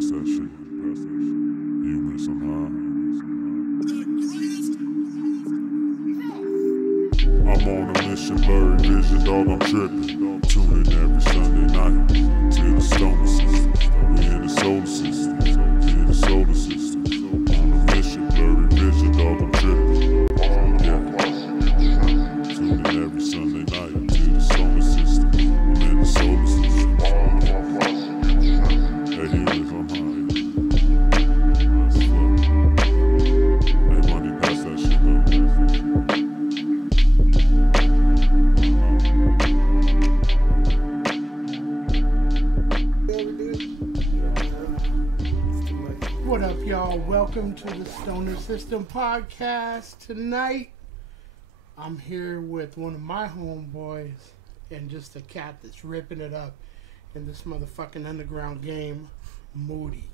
Pass that shit. You miss some I'm on a mission, blurry vision, dog, I'm tripping. Tune in every Sunday night to the stoner system. We in the solar system. We in the solar system. On a mission, blurry vision, dog, I'm tripping. Yeah. Tune in every Sunday night to the solar system. I'm in the solar system. Hey, here it is, I'm high. That's fuck. Hey, money, pass that shit, though. What up, y'all? Welcome to the Stoner System Podcast. Tonight, I'm here with one of my homeboys and just a cat that's ripping it up in this motherfucking underground game, Moody.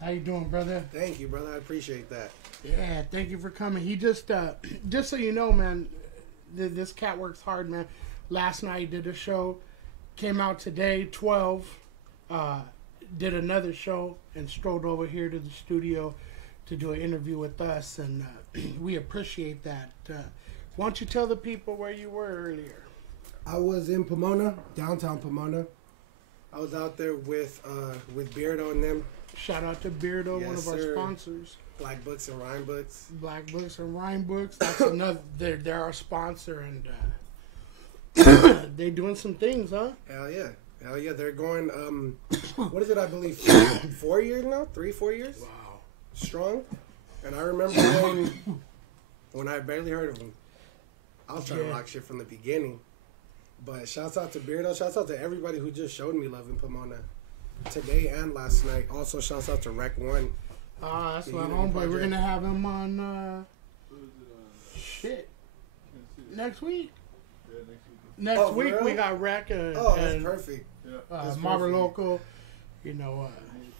How you doing, brother? Thank you, brother. I appreciate that. Yeah, thank you for coming. He just so you know, man, this cat works hard, man. Last night he did a show, came out today, 12, did another show and strolled over here to the studio to do an interview with us, and we appreciate that. Why don't you tell the people where you were earlier? I was in Pomona, downtown Pomona. I was out there with Beardo and them. Shout out to Beardo, Yes, one of our sir. sponsors. Black Books and Rhyme Books. Black Books and Rhyme Books. That's another. They're our sponsor, and they doing some things, huh? Hell yeah. Hell yeah. They're going, what is it, I believe, 4 years now? 4 years? Wow. Strong. And I remember when I barely heard of them. I was trying to rock shit from the beginning. But shouts out to Beardo. Shouts out to everybody who just showed me love in Pomona today and last night. Also, shouts out to Rec One. That's The my Unity homeboy. Project. We're gonna have him on shit next week. Next week really? we got Rec and, That's perfect. That's Marber perfect. Local. You know,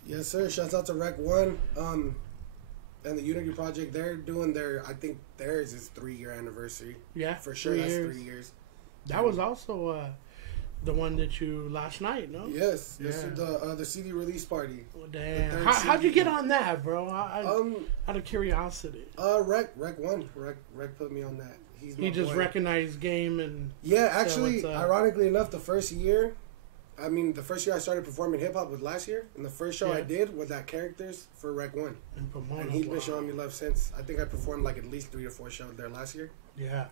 Yes, sir. Shouts out to Rec One, and the Unity Project. They're doing I think theirs is 3-year anniversary. yeah, For sure, 3 that's years. 3 years. That was also the one that you last night, no? Yes, Yeah. yes, sir, the CD release party. Oh, damn. third How'd you CD. get on that, bro? Out of curiosity. Rec One, Rec put me on that. He's my He just boy. recognized game and Yeah, So actually, it's, ironically enough, the first year I started performing hip hop was last year, and the first show Yeah. I did was at Characters for Rec One, in Pomona. and he's been Wow. showing me love since. I think I performed like at least 3 or 4 shows there last year. Yeah.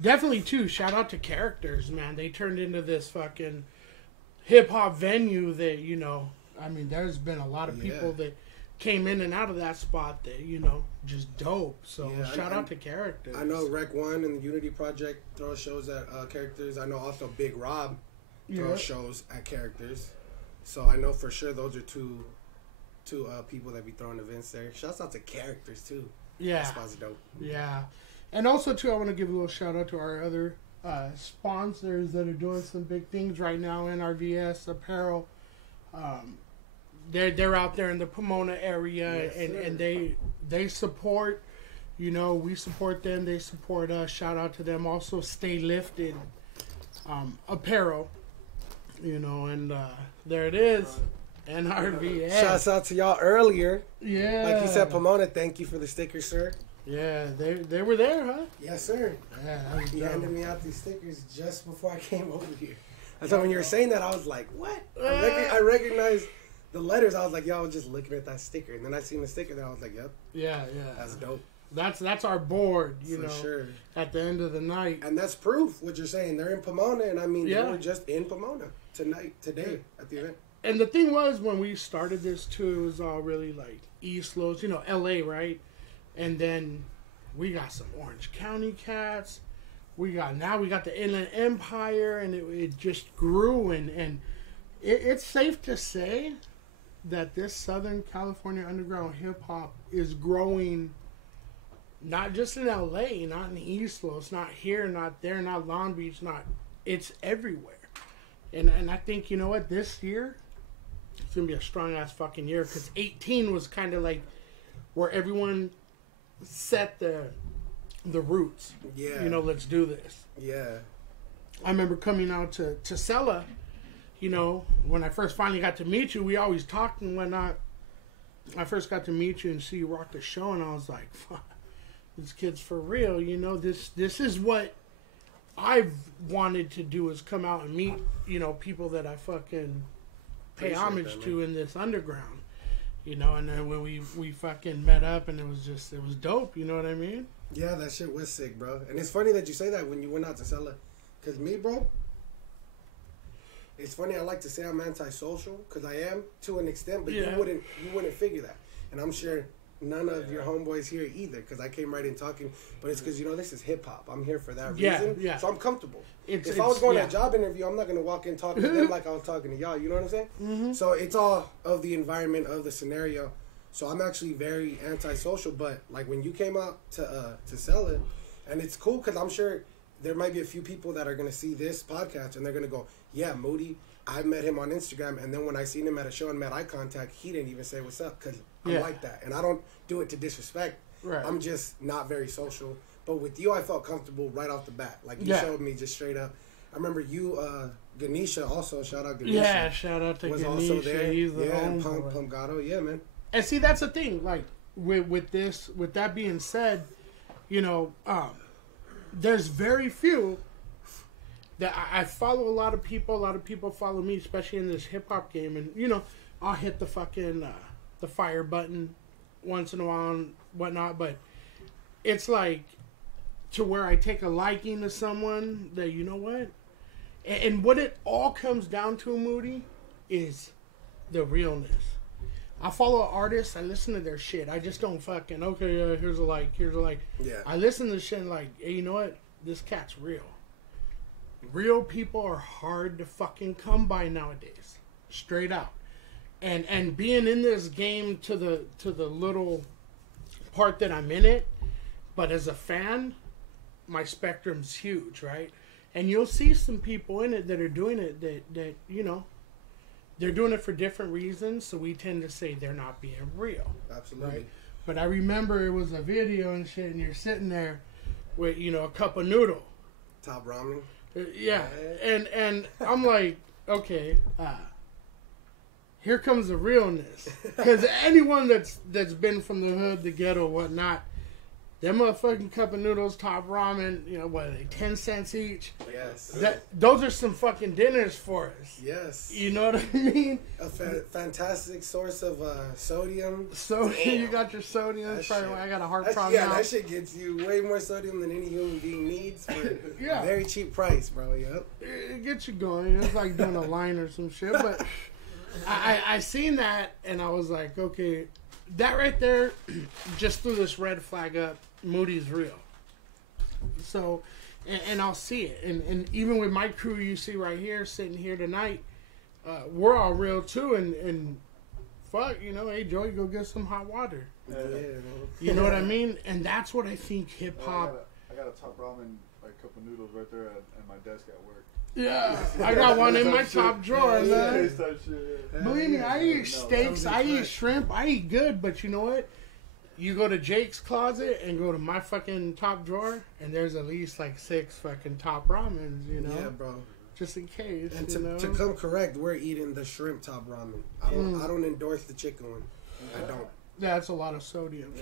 Definitely, too. Shout out to Characters, man. They turned into this fucking hip-hop venue that, you know, I mean, there's been a lot of people Yeah. that came in and out of that spot that, you know, just dope. So, Yeah, shout out to Characters. I know Rec One and the Unity Project throw shows at Characters. I know also Big Rob throws Yeah. shows at Characters. So I know for sure those are two people that be throwing events there. Shouts out to Characters too. Yeah. That spot's dope. Yeah. And also, too, I want to give a little shout out to our other sponsors that are doing some big things right now. NRVS Apparel. They're out there in the Pomona area, Yes, sir. and they support, you know, we support them, they support us. Shout out to them. Also, Stay Lifted Apparel, you know, and there it is. NRVS. Shouts out to y'all earlier. Yeah. Like you said, Pomona, thank you for the stickers, sir. Yeah, they were there, huh? Yes, sir. Yeah, that was He dope. handed me out these stickers just before I came over here. So when you were saying that, I was like, what? I recognized the letters. I was like, yo, I was just looking at that sticker. And then I seen the sticker, and I was like, yep, Yeah. that's dope. That's our board, you For know, sure. at the end of the night. And that's proof what you're saying. They're in Pomona, and I mean, Yeah. they were just in Pomona today at the event. And the thing was, when we started this too, it was all really like East Los, you know, LA, right? And then we got some Orange County cats. We got the Inland Empire, and it just grew. And it's safe to say that this Southern California underground hip hop is growing. Not just in LA, not in East Los, not here, not there, not Long Beach, it's everywhere. And I think, you know what, this year, it's going to be a strong ass fucking year, because 18 was kind of like where everyone set the roots. Yeah. You know, let's do this. Yeah. I remember coming out to Sella, you know, when I first finally got to meet you, we always talked and whatnot. I first got to meet you and see you rock the show, and I was like, fuck, this kid's for real, you know. This is what I've wanted to do, is come out and meet, you know, people that I fucking pay homage to in this underground. You know, and then when we fucking met up, and it was dope, you know what I mean? Yeah, that shit was sick, bro. And it's funny that you say that when you went out to sell it. Because me, bro, it's funny, I like to say I'm antisocial, because I am, to an extent, but you wouldn't figure that. And I'm sure none of your homeboys here either, because I came right in talking, but it's because, you know, this is hip-hop. I'm here for that reason, so I'm comfortable. If I was going to a job interview, I'm not going to walk in talking to them like I was talking to y'all, you know what I'm saying? Mm-hmm. So it's all of the environment, of the scenario. So I'm actually very antisocial, but, like, when you came out to sell it, and it's cool, because I'm sure there might be a few people that are going to see this podcast, and they're going to go, yeah, Moody, I met him on Instagram, and then when I seen him at a show and made eye contact, he didn't even say what's up, because I'm like that. And I don't do it to disrespect. Right. I'm just not very social. But with you, I felt comfortable right off the bat. Like, you showed me just straight up. I remember you, Ganesha, also, shout out Ganesha. Yeah, shout out to Ganesha. Was also there. He's the and Pump Gato. Yeah, man. And see, that's the thing. Like, with that being said, you know, there's very few that I follow a lot of people. A lot of people follow me, especially in this hip hop game. And, you know, I'll hit the fucking the fire button once in a while and whatnot. But it's like to where I take a liking to someone that, you know what? And what it all comes down to, Moody, is the realness. I follow artists. I listen to their shit. I just don't fucking, okay, here's a like, here's a like. Yeah. I listen to shit and like, hey, you know what? This cat's real. Real people are hard to fucking come by nowadays. Straight out. And being in this game to the little part that I'm in it, but as a fan, my spectrum's huge, right? And you'll see some people in it that are doing it that you know, they're doing it for different reasons, so we tend to say they're not being real. Absolutely. Right? But I remember it was a video and shit, and you're sitting there with, you know, a cup of noodle. Top ramen. Yeah. And I'm like, okay, here comes the realness. Because anyone that's been from the hood, the ghetto, whatnot, that motherfucking cup of noodles, top ramen, you know, what are they, 10 cents each? Yes. Those are some fucking dinners for us. Yes. You know what I mean? A fantastic source of sodium. You got your sodium. That's probably why I got a heart problem now. That shit gets you way more sodium than any human being needs for a very cheap price, bro. Yep. It gets you going. It's like doing a line or some shit. But I seen that, and I was like, okay, that right there just threw this red flag up. Moody's real. So, and I'll see it. And even with my crew you see right here, sitting here tonight, we're all real too. And fuck, you know, hey, Joey, go get some hot water. Yeah, you know what I mean? And that's what I think hip-hop... I got a top ramen, like a cup of noodles right there at my desk at work. Yeah, I got one in my top drawer, man. Shit. Believe me, I eat steaks, I eat shrimp, I eat good, but you know what? You go to Jake's closet and go to my fucking top drawer, and there's at least like 6 fucking top ramens, you know? Yeah, bro. Just in case. And to come correct, we're eating the shrimp top ramen. I don't endorse the chicken one. I don't. That's a lot of sodium.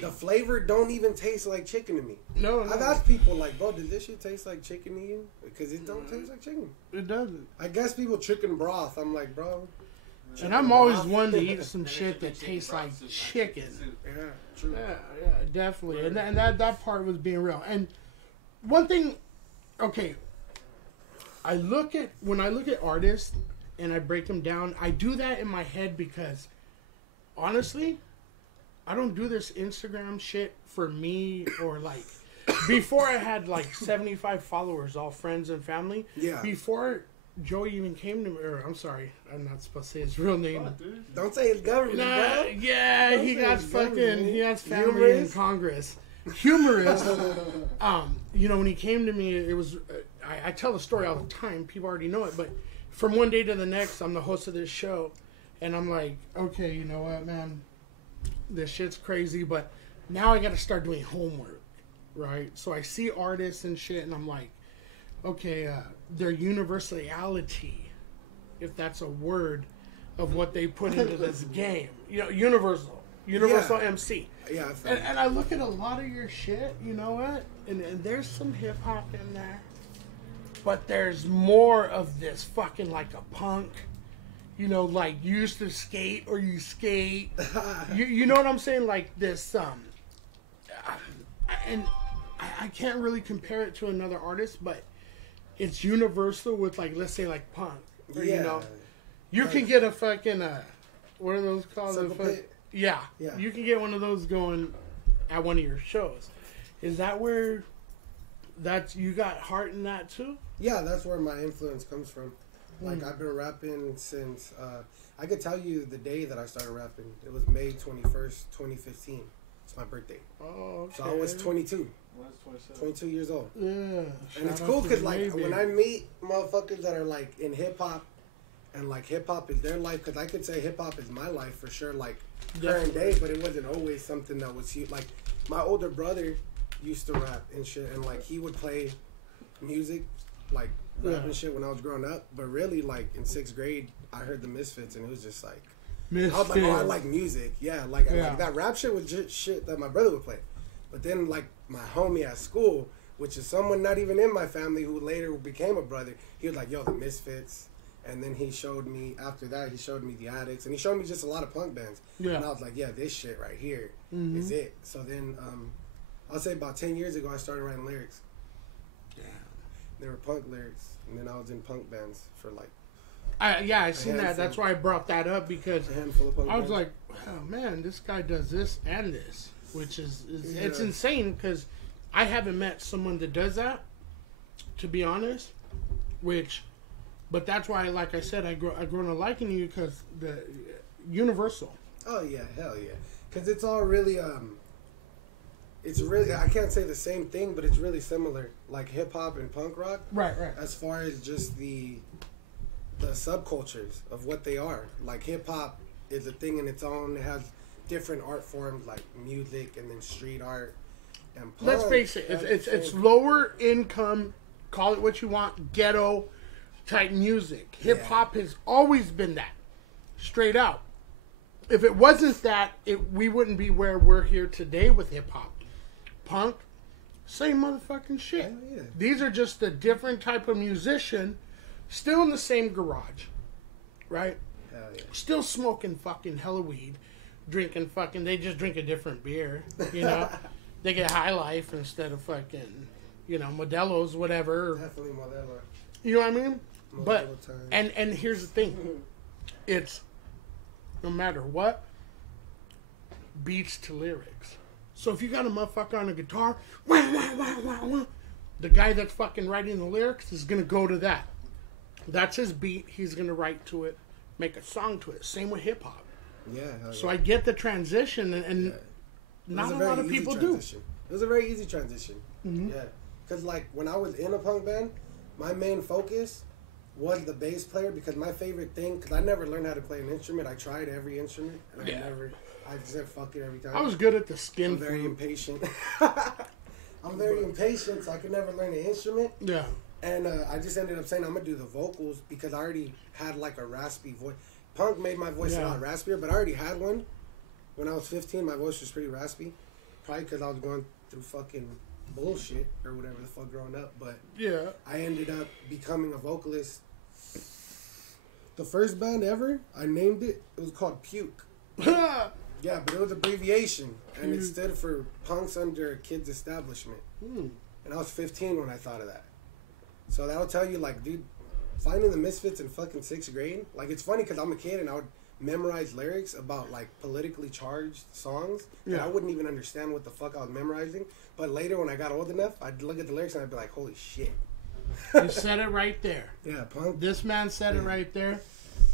The flavor don't even taste like chicken to me. No. I've asked people like, bro, does this shit taste like chicken to you? Because it don't taste like chicken. It doesn't. I guess people chicken broth. I'm like, bro. And I'm always one to eat some shit that tastes like chicken. Yeah, true. Yeah, definitely. And that part was being real. And one thing, okay, when I look at artists and I break them down, I do that in my head because honestly, I don't do this Instagram shit for me or like before I had like 75 followers, all friends and family. Yeah. Before Joey even came to me, or I'm sorry, I'm not supposed to say his real name. Don't say his government, bro. Yeah, he has family in Congress. Humorous. You know, when he came to me, it was, I tell the story all the time. People already know it, but from one day to the next, I'm the host of this show. And I'm like, okay, you know what, man? This shit's crazy, but now I got to start doing homework, right? So I see artists and shit, and I'm like, okay, their universality, if that's a word, of what they put into this game. You know, universal MC. Yeah, I feel And I look at a lot of your shit, you know what? And there's some hip hop in there, but there's more of this fucking like a punk. You know, like you used to skate or you skate. you know what I'm saying? Like this, and I can't really compare it to another artist, but it's universal with like, let's say like punk. Or, yeah. You know, you can get a fucking, what are those called? Circle pit? Yeah. Yeah. You can get one of those going at one of your shows. Is that where you got heart in that too? Yeah, that's where my influence comes from. Like, I've been rapping since, I could tell you the day that I started rapping. It was May 21st, 2015. It's my birthday. Oh, okay. So I was 22. When I was 27. 22 years old. Yeah. And it's Shout cool out to because, the like, Navy. when I meet motherfuckers that are, like, in hip-hop, and, like, hip-hop is their life, because I could say hip-hop is my life for sure, like, current day, but it wasn't always something that was huge. Like, my older brother used to rap and shit, and, like, he would play music, like, rap and shit when I was growing up, but really, like, in 6th grade, I heard the Misfits, and it was just, like, I was like, oh, I like music. Yeah, like that rap shit was just shit that my brother would play. But then, like, my homie at school, which is someone not even in my family who later became a brother, he was like, yo, the Misfits. And then he showed me, after that, he showed me the Addicts. And he showed me just a lot of punk bands. Yeah. And I was like, yeah, this shit right here is it. So then, I'll say about 10 years ago, I started writing lyrics. Damn. They were punk lyrics. And then I was in punk bands for, like, I seen that. handful. That's why I brought that up, because a handful of punk I was bands. like, oh man, this guy does this and this, which is it's Yeah. insane, because I haven't met someone that does that, to be honest. But that's why, like I said, I grown to liking you, because the universal. Oh yeah, hell yeah. Because it's all really, it's really, I can't say the same thing, but it's really similar. Like hip hop and punk rock. Right. As far as just the subcultures of what they are. Like hip hop is a thing in its own. It has different art forms like music and then street art. And punk, Let's face it, has it's its own- lower income, call it what you want, ghetto type music. Hip hop has always been that, straight out. If it wasn't that, we wouldn't be where we're here today with hip hop. Punk, same motherfucking shit. Hell yeah. These are just a different type of musician, still in the same garage, right? Hell yeah. Still smoking fucking hella weed, drinking fucking, they just drink a different beer, you know? They get High Life instead of fucking, you know, Modelo's, whatever. Definitely Modelo. You know what I mean? But, Modelo time. and here's the thing. It's, no matter what, beats to lyrics. So if you got a motherfucker on a guitar, wah, wah, wah, wah, wah, the guy that's fucking writing the lyrics is going to go to that. That's his beat. He's going to write to it, make a song to it. Same with hip hop. Yeah, hell So yeah. I get the transition, and It not was a very lot of easy people transition. It was a very easy transition. Mhm. Yeah. Because, like, when I was in a punk band, my main focus was the bass player, because my favorite thing, because I never learned how to play an instrument. I tried every instrument, and I said fuck it every time. do. I was good at the skin I'm very flute. impatient. I'm very impatient, so I could never learn an instrument. Yeah. And I just ended up saying I'm going to do the vocals, because I already had, like, a raspy voice. Punk made my voice a lot raspier, but I already had one. When I was 15, my voice was pretty raspy. Probably because I was going through fucking bullshit or whatever the fuck growing up. But Yeah. I ended up becoming a vocalist. The first band ever, I named it. It was called Puke. Yeah, but it was abbreviation. And it stood for Punks Under a Kid's Establishment. And I was 15 when I thought of that. So that'll tell you, like, dude, finding the Misfits in fucking 6th grade. Like, it's funny because I'm a kid and I would memorize lyrics about, like, politically charged songs. And I wouldn't even understand what the fuck I was memorizing. But later when I got old enough, I'd look at the lyrics and I'd be like, holy shit. You said it right there. Yeah, Punk. This man said it right there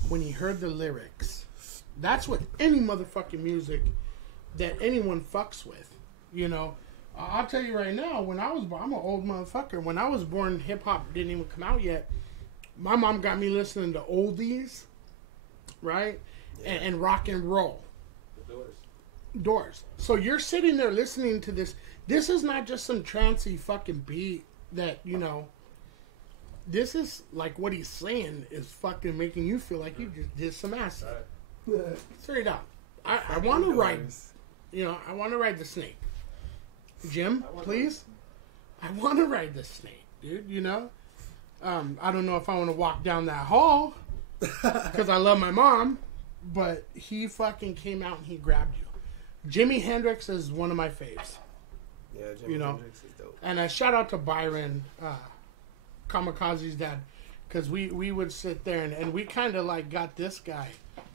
when he heard the lyrics. That's what any motherfucking music that anyone fucks with, you know. I'll tell you right now, when I was born, I'm an old motherfucker. When I was born, hip-hop didn't even come out yet. My mom got me listening to oldies, right? And rock and roll. The Doors. So you're sitting there listening to this. This is not just some trancy fucking beat that, you know, this is like what he's saying is fucking making you feel like you just did some acid. Straight up. I want to ride, I want to ride the snake. Jim, please? I want to ride the snake, dude, I don't know if I want to walk down that hall because I love my mom, but he fucking came out and he grabbed you. Jimi Hendrix is one of my faves. Yeah, Jimi Hendrix is dope. And a shout out to Byron, Kamikaze's dad, because we would sit there and we kind of like got this guy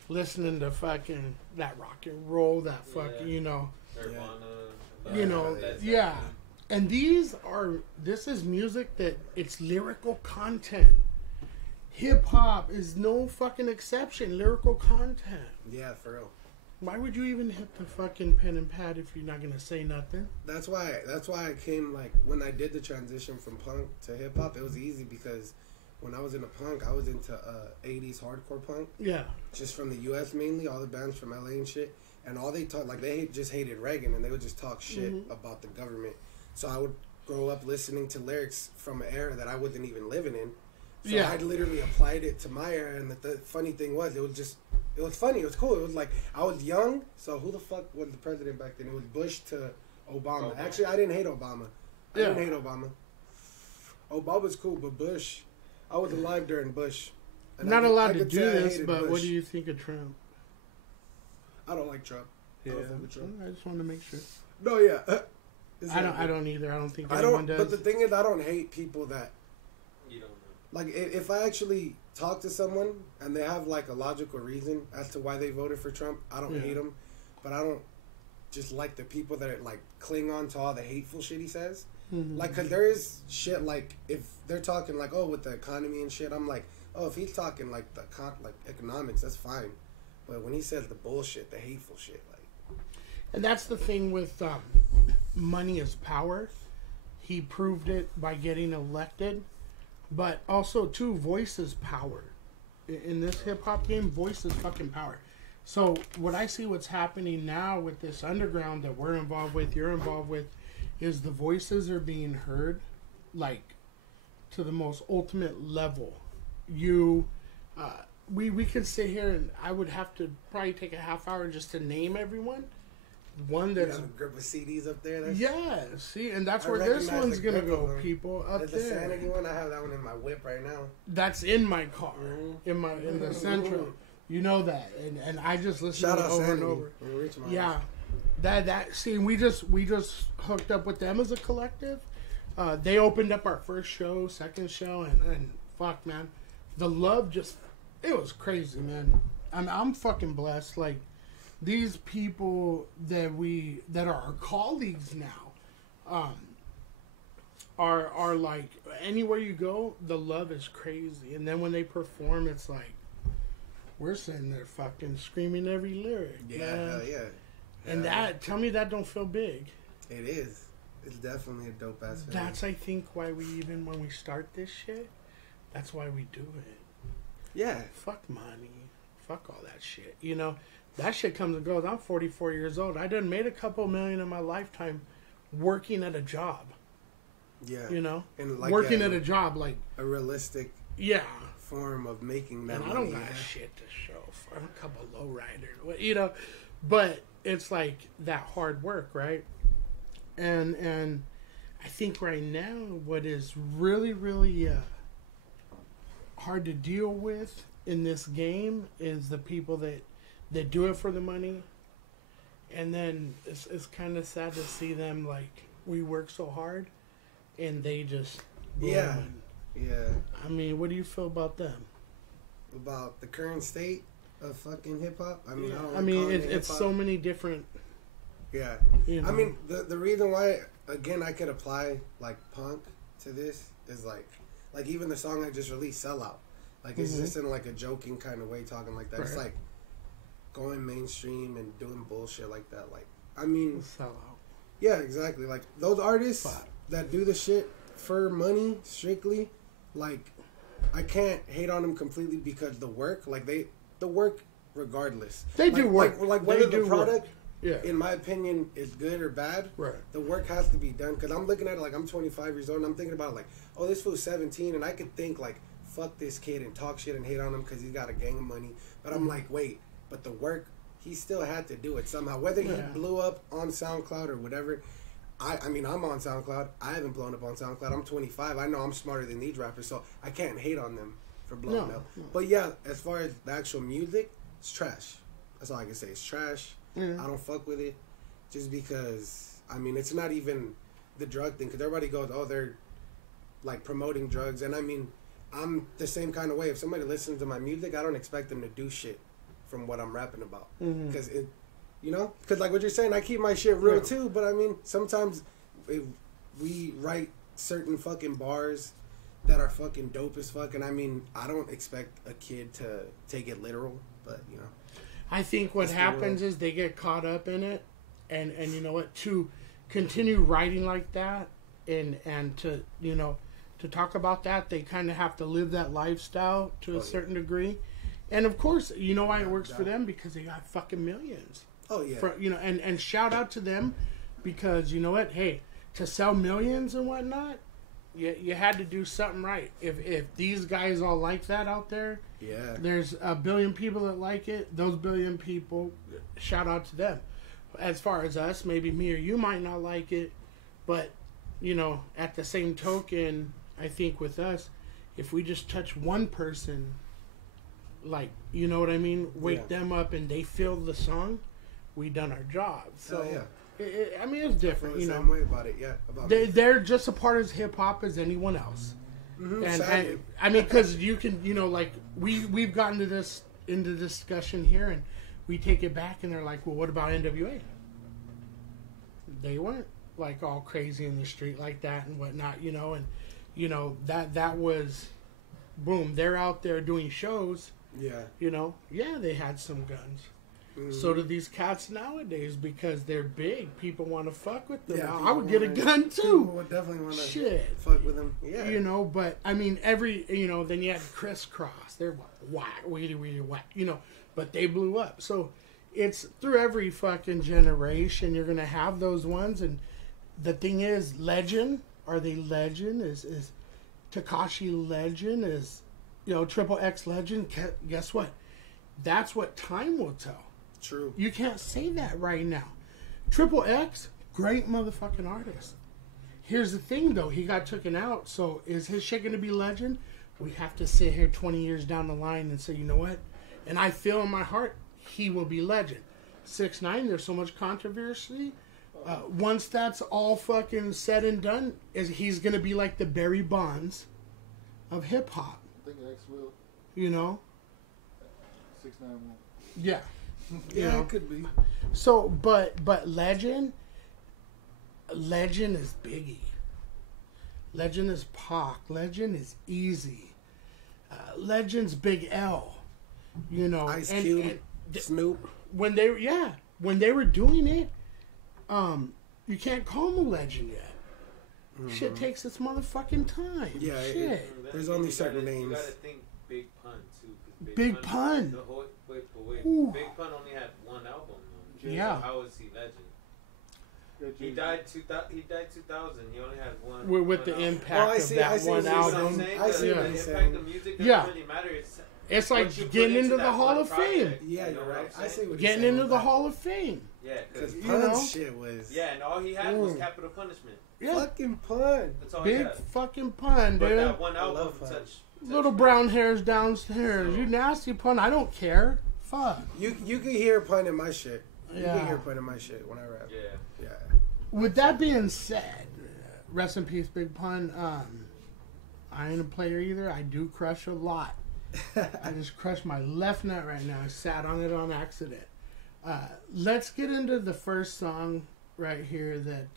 listening to fucking that rock and roll, that fucking, Nirvana, yeah. And this is music that it's lyrical content. Hip hop is no fucking exception. Lyrical content. Yeah, for real. Why would you even hit the fucking pen and pad if you're not gonna say nothing? That's why I came, like, when I did the transition from punk to hip hop, it was easy because when I was into punk, I was into 80s hardcore punk. Yeah. Just from the U.S. mainly, all the bands from L.A. and shit. And all they talk, like, they just hated Reagan, and they would just talk shit about the government. So I would grow up listening to lyrics from an era that I wasn't even living in. So I literally applied it to my era, and the funny thing was, it was funny, it was cool. It was like, I was young, so who the fuck was the president back then? It was Bush to Obama. Actually, I didn't hate Obama. I didn't hate Obama. Obama's cool, but Bush, I was alive during Bush. I'm not allowed to do this, but Bush. What do you think of Trump? I don't like Trump. Yeah, I just wanted to make sure. No, yeah. I don't either. I don't think anyone does. But the thing is, I don't hate people that... You don't know. Like, if I actually talk to someone and they have, like, a logical reason as to why they voted for Trump, I don't hate them. But I don't just like the people that, like, cling on to all the hateful shit he says. Mm-hmm. Like, because there is shit, like, if they're talking, like, oh, with the economy and shit, I'm like, oh, if he's talking, like, economics, that's fine. But when he says the bullshit, the hateful shit, like... And that's the thing with money is power. He proved it by getting elected. But also, too, voice is power. In this hip-hop game, voice is fucking power. So, what I see what's happening now with this underground that we're involved with, you're involved with, is the voices are being heard, like, to the most ultimate level. We could sit here and I would have to probably take a half hour just to name everyone. One that's... You have a grip of CDs up there? See, and that's where this one's going to go, people, up there. The Sanity one, I have that one in my whip right now. That's in my car, in the Central. You know that, and I just listen to it over and over. Yeah, that. See, we just hooked up with them as a collective. They opened up our first show, second show, and fuck, man, the love it was crazy, man. I'm fucking blessed. Like, these people that are our colleagues now, are like, anywhere you go, the love is crazy. And then when they perform, it's like, we're sitting there fucking screaming every lyric. Yeah, hell yeah. And tell me that don't feel big. It is. It's definitely a dope ass feeling. That's, I think, why when we start this shit, that's why we do it. Yeah. Fuck money. Fuck all that shit. That shit comes and goes. I'm 44 years old. I done made a couple million in my lifetime working at a job. Yeah. And like, working at a job, like... A realistic form of making that money. I don't got shit to show for a couple lowriders. But it's like that hard work, right? And I think right now what is really, really hard to deal with in this game is the people that do it for the money, and then it's kind of sad to see them, like, we work so hard and they just yeah. I mean, what do you feel about them? About the current state of fucking hip hop? I mean, it's so many different. Yeah, I mean, the reason why, again, I could apply, like, punk to this is like even the song I just released, Sellout. Like, it's just in, like, a joking kind of way, talking like that. Right. It's like going mainstream and doing bullshit like that. Like, I mean, Sellout. Yeah, exactly. Like, those artists that do the shit for money strictly, like, I can't hate on them completely because the work regardless. They do work. Like whether the product in my opinion, is good or bad. Right. The work has to be done. Because I'm looking at it like I'm 25 years old and I'm thinking about like, oh, this fool's 17. And I could think like, fuck this kid and talk shit and hate on him because he's got a gang of money. But I'm like, wait, but the work, he still had to do it somehow. Whether he blew up on SoundCloud or whatever. I mean, I'm on SoundCloud. I haven't blown up on SoundCloud. I'm 25. I know I'm smarter than these rappers, so I can't hate on them for blowing up. No. But yeah, as far as the actual music, it's trash. That's all I can say. It's trash. I don't fuck with it just because, I mean, it's not even the drug thing because everybody goes, oh, they're like promoting drugs. And I mean, I'm the same kind of way. If somebody listens to my music, I don't expect them to do shit from what I'm rapping about. Because it, you know? Because like what you're saying, I keep my shit real too. But I mean, sometimes we write certain fucking bars that are fucking dope as fuck. And I mean, I don't expect a kid to take it literal. But, you know. I think what happens is they get caught up in it. And you know what? To continue writing like that and to, you know, to talk about that, they kind of have to live that lifestyle to a certain degree. And of course, you know why it works for them? Because they got fucking millions. Oh, yeah. You know, and shout out to them because, you know what? Hey, to sell millions and whatnot, you had to do something right. If these guys all like that out there, there's a billion people that like it. Those billion people, shout out to them. As far as us, maybe me or you might not like it, but, you know, at the same token, I think with us, if we just touch one person, like, you know what I mean? Wake them up and they feel the song, we done our job. So, I mean, it's different, you know. Same way about it, they're just a part of hip hop as anyone else. And I mean, because you can, you know, like we've gotten to this into discussion here, and we take it back, and they're like, well, what about NWA? They weren't like all crazy in the street like that and whatnot, you know, and you know that was, boom, they're out there doing shows. You know, they had some guns. So do these cats nowadays because they're big. People want to fuck with them. I would get a gun too. People would definitely want to fuck with them. Yeah. You know, but I mean, you know, then you had Crisscross. They're whack, weedy, whack. You know, but they blew up. So it's through every fucking generation. You're gonna have those ones, and the thing is, legend. Are they legend? Is Tekashi legend? Is, you know, Triple X legend? Guess what? That's what time will tell. True. You can't say that right now. Triple X, great motherfucking artist. Here's the thing, though. He got taken out, so is his shit going to be legend? We have to sit here 20 years down the line and say, you know what? And I feel in my heart, he will be legend. 6ix9ine, there's so much controversy. Once that's all fucking said and done, he's going to be like the Barry Bonds of hip-hop. I think X will. You know? 6ix9ine won't. Yeah. Yeah, it could be. So, but legend is Biggie. Legend is Pac. Legend is Easy. Legend's Big L. You know, Ice Cube, Snoop. When they were doing it, you can't call them a legend yet. Shit takes its motherfucking time. Yeah, there's only certain names. You gotta think Big Pun too. Big Pun. Wait. Big Pun only had one album. Though. Yeah. So how is he legend? He died 2000. He only had one. With the impact of that one album. I see the impact of music doesn't really matter. It's like getting into the Hall of Fame. Yeah, you're right. I see what getting into the Hall of Fame. Yeah, because Pun's shit was. Yeah, and all he had was Capital Punishment. Yeah. Fucking Pun. That's all Big he had. Fucking Pun, dude. But that one album touched. Little brown hairs downstairs. So. You nasty Pun. I don't care. Fuck. You can hear Pun in my shit. You can hear Pun in my shit when I rap. Yeah. With that being said, rest in peace, Big Pun. I ain't a player either. I do crush a lot. I just crushed my left nut right now. I sat on it on accident. Let's get into the first song right here that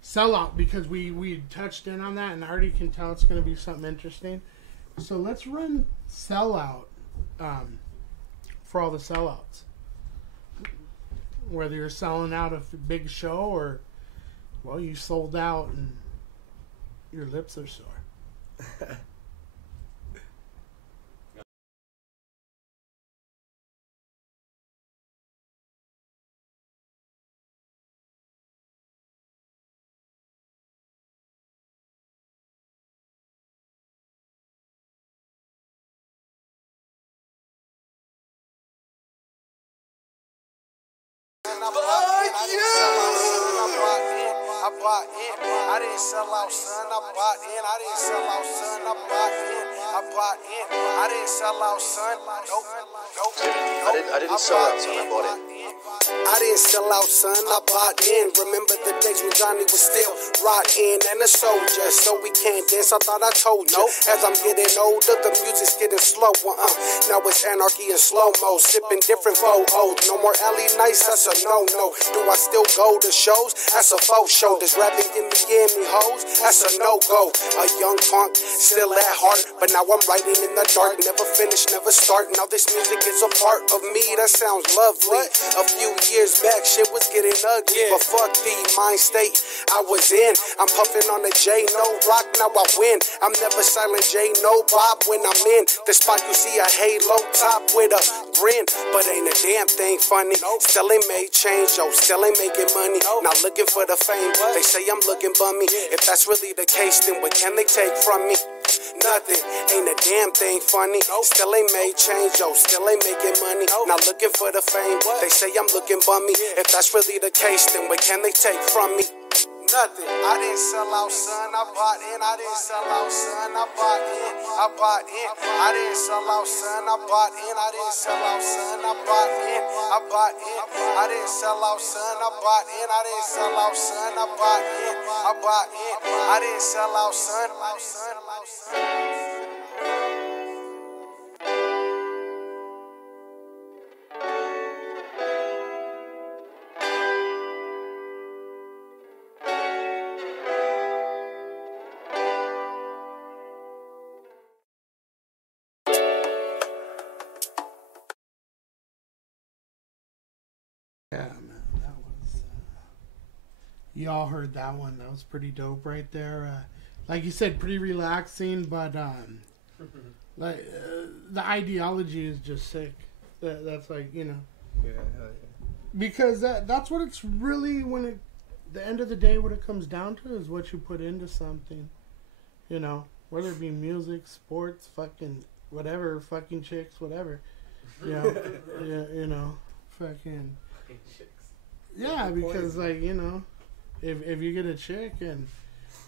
Sell Out, because we touched in on that and I already can tell it's going to be something interesting. So let's run Sell Out for all the sellouts. Whether you're selling out a big show or, well, you sold out and your lips are sore. I bought in. I didn't sell out, son. I bought in. I didn't sell out, son. I bought in. I bought in. I didn't sell out, son. Nope. I didn't sell out, son. I bought in. I didn't sell out, son, I bought in. Remember the days when Johnny was still rockin' and a soldier, so we can't dance, I thought I told you. As I'm getting older, the music's getting slower, Now it's anarchy and slow-mo, sipping different photos. No more alley nights, that's a no-no. Do I still go to shows? That's a faux show. Does rapping give me hoes? That's a no-go. A young punk, still at heart, but now I'm writing in the dark. Never finish, never start. Now this music is a part of me, that sounds lovely. A few years back, shit was getting ugly, but fuck the mind state I was in. I'm puffing on the J, no rock, now I win. I'm never silent J, no Bob when I'm in the spot. You see a halo top with a grin, but ain't a damn thing funny. Still ain't made change, yo, still ain't making money. Not looking for the fame, they say I'm looking bummy. If that's really the case, then what can they take from me? Nothing, ain't a damn thing funny. Still ain't made change, yo, still ain't making money. Not looking for the fame, they say I'm looking bummy. If that's really the case, then what can they take from me? Nothing. I didn't sell out, son. I bought in. I didn't sell out, son. I bought in. I bought in. I didn't sell out, son. I bought in. I didn't sell out, son. I bought in. I bought in. I didn't sell out, son. I bought in. I didn't sell out, son. I bought in. I bought in. I didn't sell out, son. Yeah, man, that was. Y'all heard that one? That was pretty dope, right there. Like you said, pretty relaxing, but like the ideology is just sick. That's like, you know. Yeah, hell yeah. Because that's what it's really the end of the day, what it comes down to is what you put into something. You know, whether it be music, sports, fucking whatever, fucking chicks, whatever. You know, you know, fucking. Yeah, because like, you know, if you get a chick and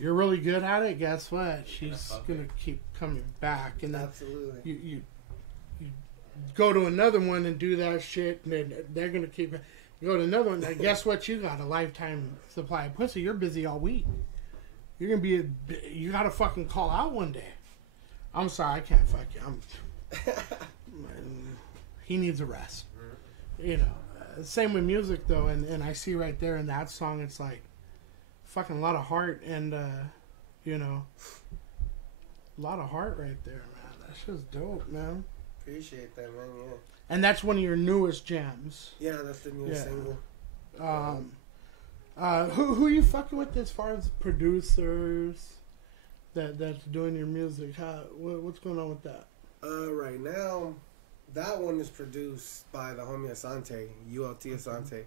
you're really good at it, guess what? She's gonna keep coming back, and then absolutely. You go to another one and do that shit, and then they're gonna keep. You go to another one, and guess what? You got a lifetime supply of pussy. You're busy all week. You're gonna be. You gotta fucking call out one day. I'm sorry, I can't fuck you. He needs a rest. You know. Same with music though, and I see right there in that song, it's like fucking a lot of heart, and you know, a lot of heart right there, man. That's just dope, man. Appreciate that, man. Yeah. And that's one of your newest jams. Yeah, that's the newest single. Who you fucking with as far as producers that's doing your music? What's going on with that? Right now, that one is produced by the homie Asante, ULT Asante.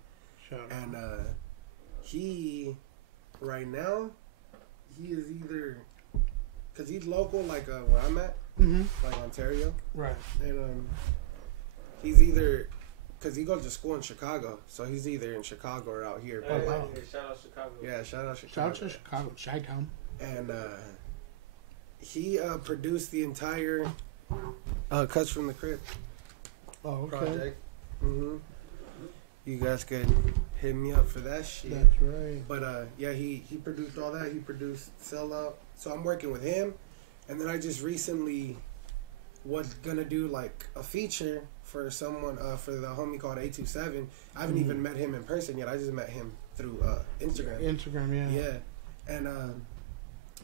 And he, right now, he is either, because he's local, like where I'm at, like Ontario. Right. And he's either, because he goes to school in Chicago, so he's either in Chicago or out here. Hey, shout out Chicago. Yeah, shout out Chicago. Shout out to Chicago, Chi-Town. And he produced the entire Cuts from the Crib. Oh, okay. Project. You guys could hit me up for that shit. That's right. But yeah, he produced all that. He produced Sellout. So I'm working with him, and then I just recently was gonna do like a feature for someone for the homie called 827. I haven't even met him in person yet. I just met him through Instagram. Instagram, yeah. Yeah, and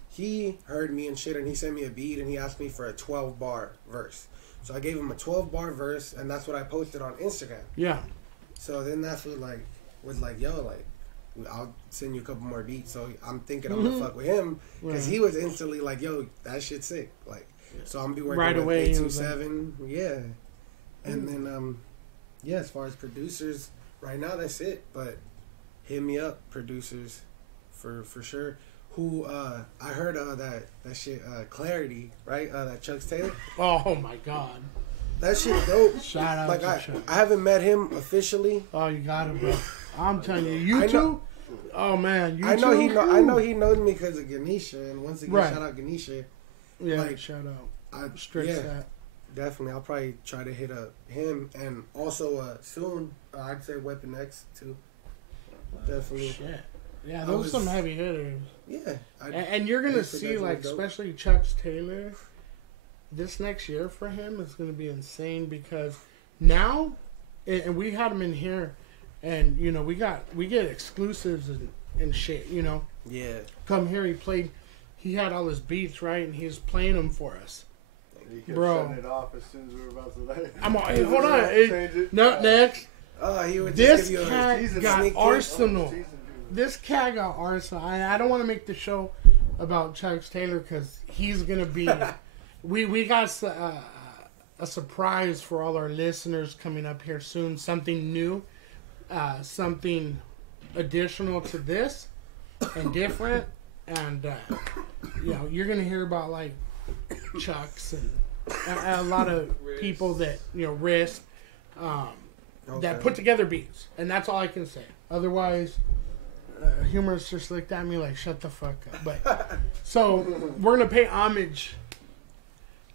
he heard me and shit, and he sent me a beat, and he asked me for a 12-bar verse. So I gave him a 12-bar verse, and that's what I posted on Instagram. Yeah. So then that's what was like, yo, like, I'll send you a couple more beats. So I'm thinking I'm gonna fuck with him because he was instantly like, yo, that shit's sick. Like, so I'm gonna be working right with away. 827, yeah. And then yeah, as far as producers, right now that's it. But hit me up, producers, for sure. Who I heard that shit Clarity, right? That Chuck's Taylor. Oh my god. That shit dope. Shout out like to I Chuck. haven't met him officially. Oh, you got it, bro. I'm telling you, you too. Oh man, you I know too? I know he knows me because of Ganesha, and once again, Right. shout out Ganesha. Yeah, Like, shout out. I Strict yeah, that. definitely. I'll probably try to hit up him, and also soon I'd say Weapon X too. Definitely. Shit. Yeah, those are some heavy hitters. Yeah, And you're gonna see, like, especially Chuck's Taylor, this next year for him is gonna be insane because now, and we had him in here, and you know we get exclusives and shit. You know, yeah. come here, he had all his beats right, and he was playing them for us. He kept Bro. shutting it off as soon as we were about to like. I'm all, hey, hold on, hey, no, next. He would This just give you cat a got sneak peek. Arsenal. This cat got Arsenal. I don't want to make the show about Chuck Taylor because he's gonna be. we got a surprise for all our listeners coming up here soon. Something new, something additional to this and different, and you know you're gonna hear about like Chucks and a lot of people that Risk. That put together beats, and that's all I can say. Otherwise, humorists just looked at me like, "Shut the fuck up." But so we're gonna pay homage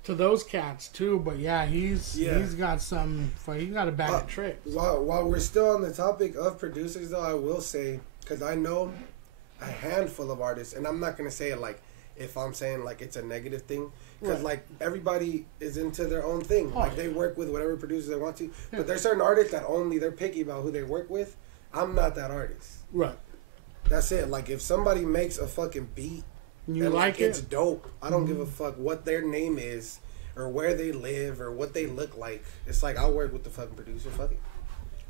to those cats too. But yeah, he's got some. He got a bag of tricks. While we're still on the topic of producers, though, I will say because I know a handful of artists, and I'm not gonna say it like if I'm saying like it's a negative thing. Because, like, everybody is into their own thing. Like, they work with whatever producers they want to. But there's certain artists that they're picky about who they work with. I'm not that artist. Right. That's it. Like, if somebody makes a fucking beat you and, like it, it's dope, I don't give a fuck what their name is or where they live or what they look like. It's like, I'll work with the fucking producer. Fuck it.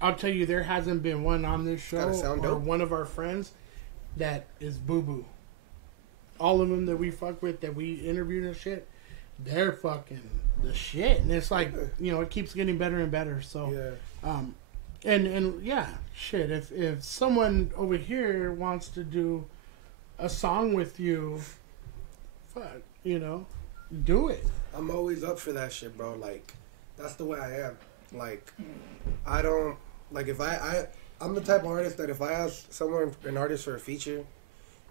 I'll tell you, there hasn't been one on this show or dope. one of our friends that is boo-boo. All of them that we fuck with, that we interviewed and shit, they're fucking the shit, and it's like it keeps getting better and better. So, and yeah, shit. If someone over here wants to do a song with you, fuck, do it. I'm always up for that shit, bro. Like, that's the way I am. Like, I don't like if I'm the type of artist that if I ask an artist for a feature,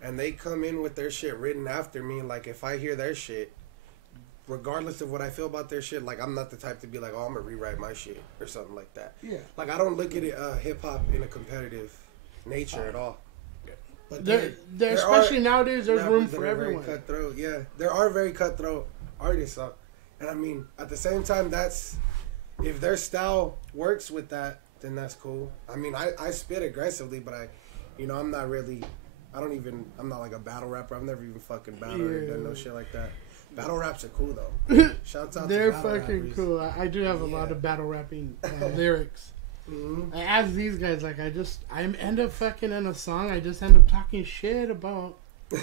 and they come in with their shit written after me, like if I hear their shit. Regardless of what I feel about their shit, like I'm not the type to be like, oh, I'm gonna rewrite my shit or something like that. Yeah. Like I don't look at it hip hop in a competitive nature at all. But especially nowadays, there's room for everyone. Very cutthroat, yeah. There are very cutthroat artists, and I mean at the same time, that's if their style works with that, then that's cool. I mean, I spit aggressively, but I'm not really. I'm not like a battle rapper. I've never even fucking battled or done no shit like that. Battle raps are cool though. Shouts out They're to battle fucking rappers. cool. I do have a lot of battle rapping lyrics. Mm-hmm. I ask these guys, like, I end up fucking in a song. I just end up talking shit about.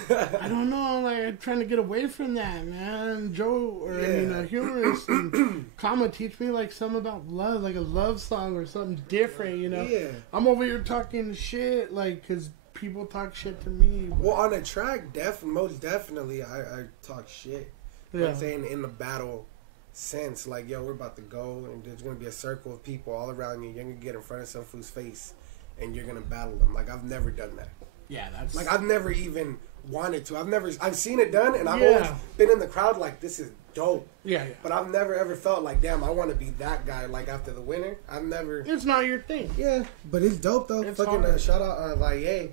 I don't know, like I'm trying to get away from that, man. Joe, or a humorist, and Kama teach me like something about love, like a love song or something different. Yeah. I'm over here talking shit, like, because people talk shit to me. But... Well, on a track, most definitely, I talk shit. Yeah. I'm saying in the battle sense, like, yo, we're about to go, and there's gonna be a circle of people all around you. You're gonna get in front of some fool's face, and you're gonna battle them. Like, I've never done that. Yeah, that's like I've never even wanted to. I've seen it done, and I've always been in the crowd like, this is dope. Yeah. But I've never ever felt like, damn, I want to be that guy. Like after the winner, I've never. It's not your thing. Yeah, but it's dope though. It's fucking shout out YALL.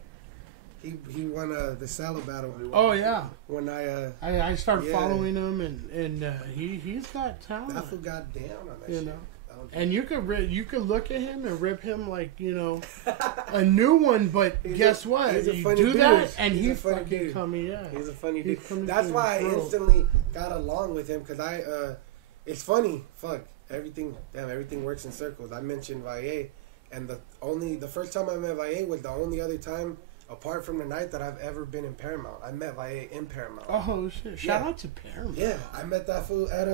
He won the salad battle. Oh yeah. When I started following him and he's got talent. That fool got down on that shit. And you could look at him and rip him like a new one, but guess what? He's a you funny do dude. that and he's he's fucking coming. Yeah, he's a funny dude. Coming That's why I instantly got along with him because it's funny. Fuck everything. Damn, everything works in circles. I mentioned YALL, and the first time I met YALL was the only other time. Apart from the night that I've ever been in Paramount. I met YALL in Paramount. Oh, shit. Shout out to Paramount. Yeah, I met that fool at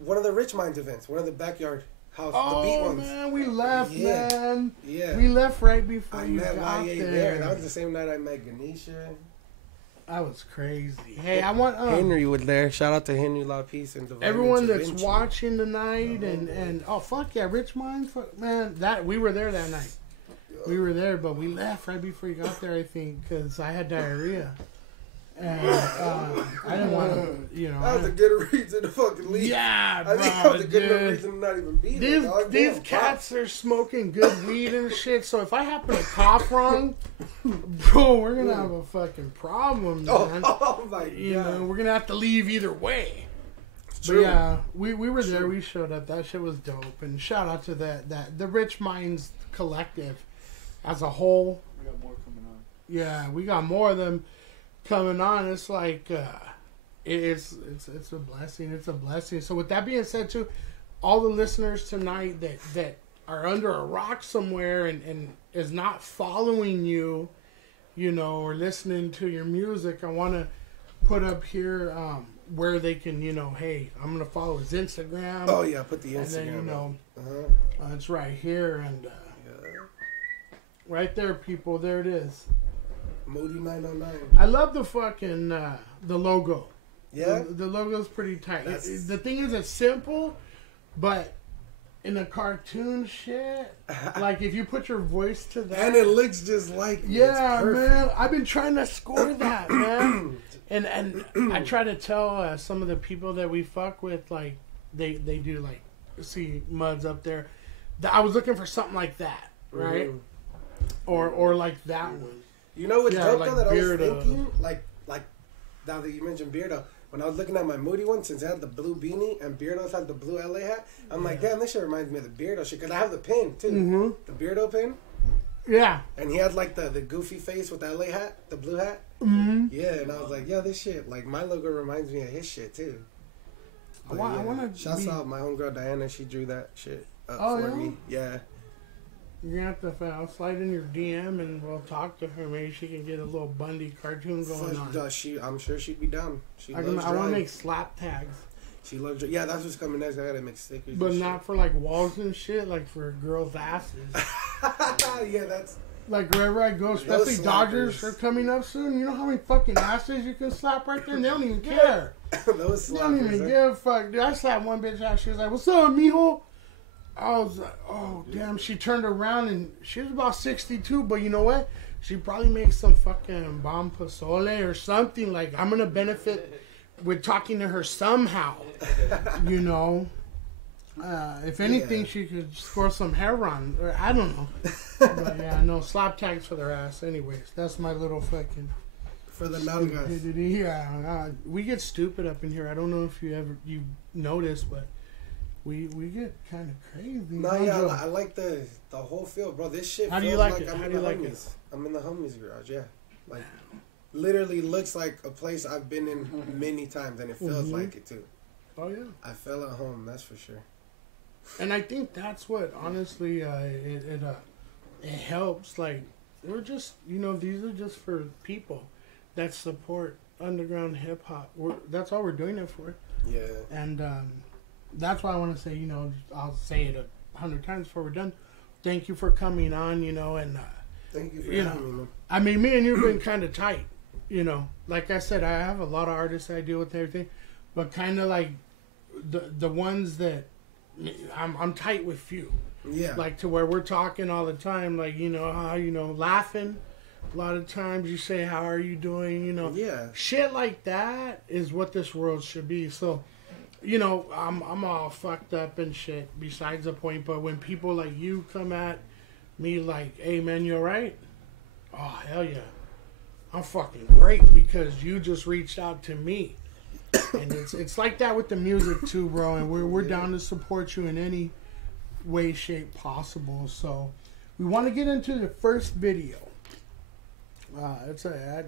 one of the Rich Minds events, one of the backyard house, the beat ones. Oh, man, we left, man. Yeah. We left right before I you met got YALL there. That was the same night I met Ganesha. That was crazy. Hey, I want Henry was there. Shout out to Henry La Peace and Divine everyone that's Intervention. watching tonight, and oh fuck yeah, Rich Mind, man, that we were there that night. We were there, but we left right before you got there, I think, because I had diarrhea. And I didn't want to, you know. That was a good reason to fucking leave. Yeah, bro. I think that was a good enough reason to not even be there. These cats are smoking good weed and shit, so if I happen to cough wrong, bro, we're going to have a fucking problem, man. Oh my God. You know, we're going to have to leave either way. True. But yeah, we were there. We showed up. That shit was dope. And shout out to the Rich Minds Collective as a whole. We got more coming on. Yeah, we got more of them coming on. It's like it's a blessing. It's a blessing. So with that being said, too, all the listeners tonight that are under a rock somewhere and is not following you, you know, or listening to your music, I want to put up here where they can, you know, hey, I'm gonna follow his Instagram. Oh yeah, put the Instagram. And then, you know, Uh-huh. it's right here and right there, people. There it is. Moody 909. I love the fucking the logo. Yeah, The logo's pretty tight. That's- The thing is, it's simple, but in a cartoon shit, like if you put your voice to that, and it looks just like me. yeah, It's perfect. man. I've been trying to score that, man. And I try to tell some of the people that we fuck with, like they do, like, see Muds up there. I was looking for something like that, right? Mhm. Or like that one. You know what's Yeah, dope like though that Beardo. I was thinking? Like now that you mentioned Beardo, when I was looking at my Moody one, since it had the blue beanie and Beardo's had the blue LA hat, I'm like, damn, this shit reminds me of the Beardo shit. Because I have the pin, too. Mm-hmm. The Beardo pin. Yeah. And he had, like, the goofy face with the LA hat, the blue hat. Mm-hmm. Yeah, and I was like, yo, this shit, like, my logo reminds me of his shit, too. But I want to. Shouts out my homegirl Diana. She drew that shit up for yeah? me. Yeah. You're gonna have to. I'll slide in your DM and we'll talk to her. Maybe she can get a little Bundy cartoon going on. I'm sure she'd be down. I want to make slap tags, She loves. Yeah, that's what's coming next. I gotta make stickers. but and not for like walls and shit. Like for girls' asses. shit. Yeah, that's. Like wherever I go, especially Those Dodgers slappers. are coming up soon. You know how many fucking asses you can slap right there? And they don't even care. Those They don't slappers. even huh? give a fuck. Dude, I slapped one bitch out. She was like, "What's up, mijo?" I was like, "Oh damn!" She turned around and she was about 62. But you know what? She probably makes some fucking bomb pozole or something. Like I'm gonna benefit with talking to her somehow. You know. If anything, Yeah. she could score some hair on, or I don't know. But yeah, no slap tags for their ass. Anyways, that's my little fucking For the nalgas. stupidity. Yeah, we get stupid up in here. I don't know if you noticed, but we get kind of crazy. No, Huh, yeah, Joe? I like the whole feel, bro. This shit. How do you feels like it? I'm How in do you the like it? homies. I'm in the homies garage. Yeah, like literally looks like a place I've been in many times, and it feels Mhm. like it too. Oh yeah. I felt at home. That's for sure. And I think that's what honestly it helps. Like we're just these are just for people that support underground hip hop. That's all we're doing it for. Yeah. And that's why I want to say I'll say it 100 times before we're done. Thank you for coming on. And Thank you for You having know. me, man. I mean, me and you've been kind of tight. Like I said, I have a lot of artists I deal with and everything, but kind of like the ones that. I'm tight with few, Yeah. like to where we're talking all the time, like how laughing. A lot of times you say, "How are you doing?" Yeah. Shit like that is what this world should be. So, I'm all fucked up and shit. Besides the point, but when people like you come at me like, "Hey man, you alright?" Oh hell yeah, I'm fucking great because you just reached out to me. And it's like that with the music too, bro. And we're down to support you in any way, shape possible. So we want to get into the first video. I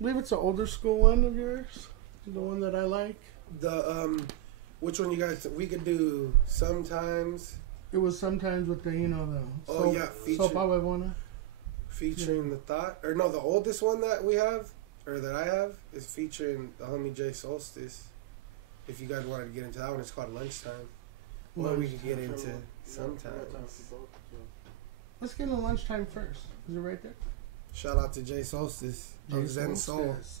believe it's an older school one of yours, the one that I like. The which one you guys? We could do sometimes. It was sometimes with the the Oh, yeah, feature. Sopa Huevona. Featuring the thought, or no, the oldest one that we have, or that I have, is featuring the homie Jay Solstice. If you guys wanted to get into that one, it's called Lunchtime. Or we could get into Sometimes. Let's get into Lunchtime first. Is it right there? Shout out to Jay Solstice of Zen Soul. Solstice.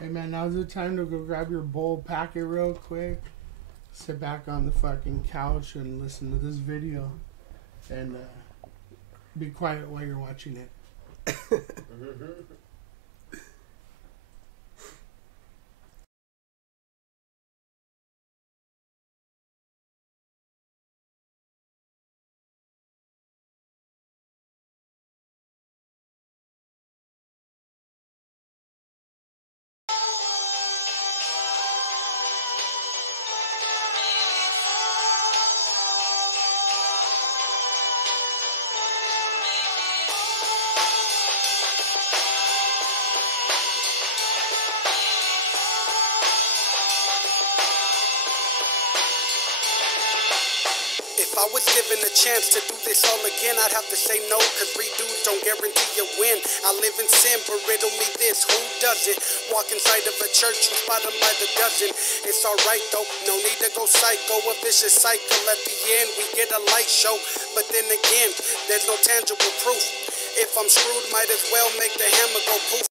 Hey man, now's the time to go grab your bowl, pack it real quick, sit back on the fucking couch and listen to this video, and be quiet while you're watching it. If I was given a chance to do this all again, I'd have to say no, cause redos don't guarantee a win. I live in sin, but riddle me this, who doesn't? Walk inside of a church, you spot them by the dozen. It's alright though, no need to go psycho. A vicious cycle at the end, we get a light show. But then again, there's no tangible proof. If I'm screwed, might as well make the hammer go poof.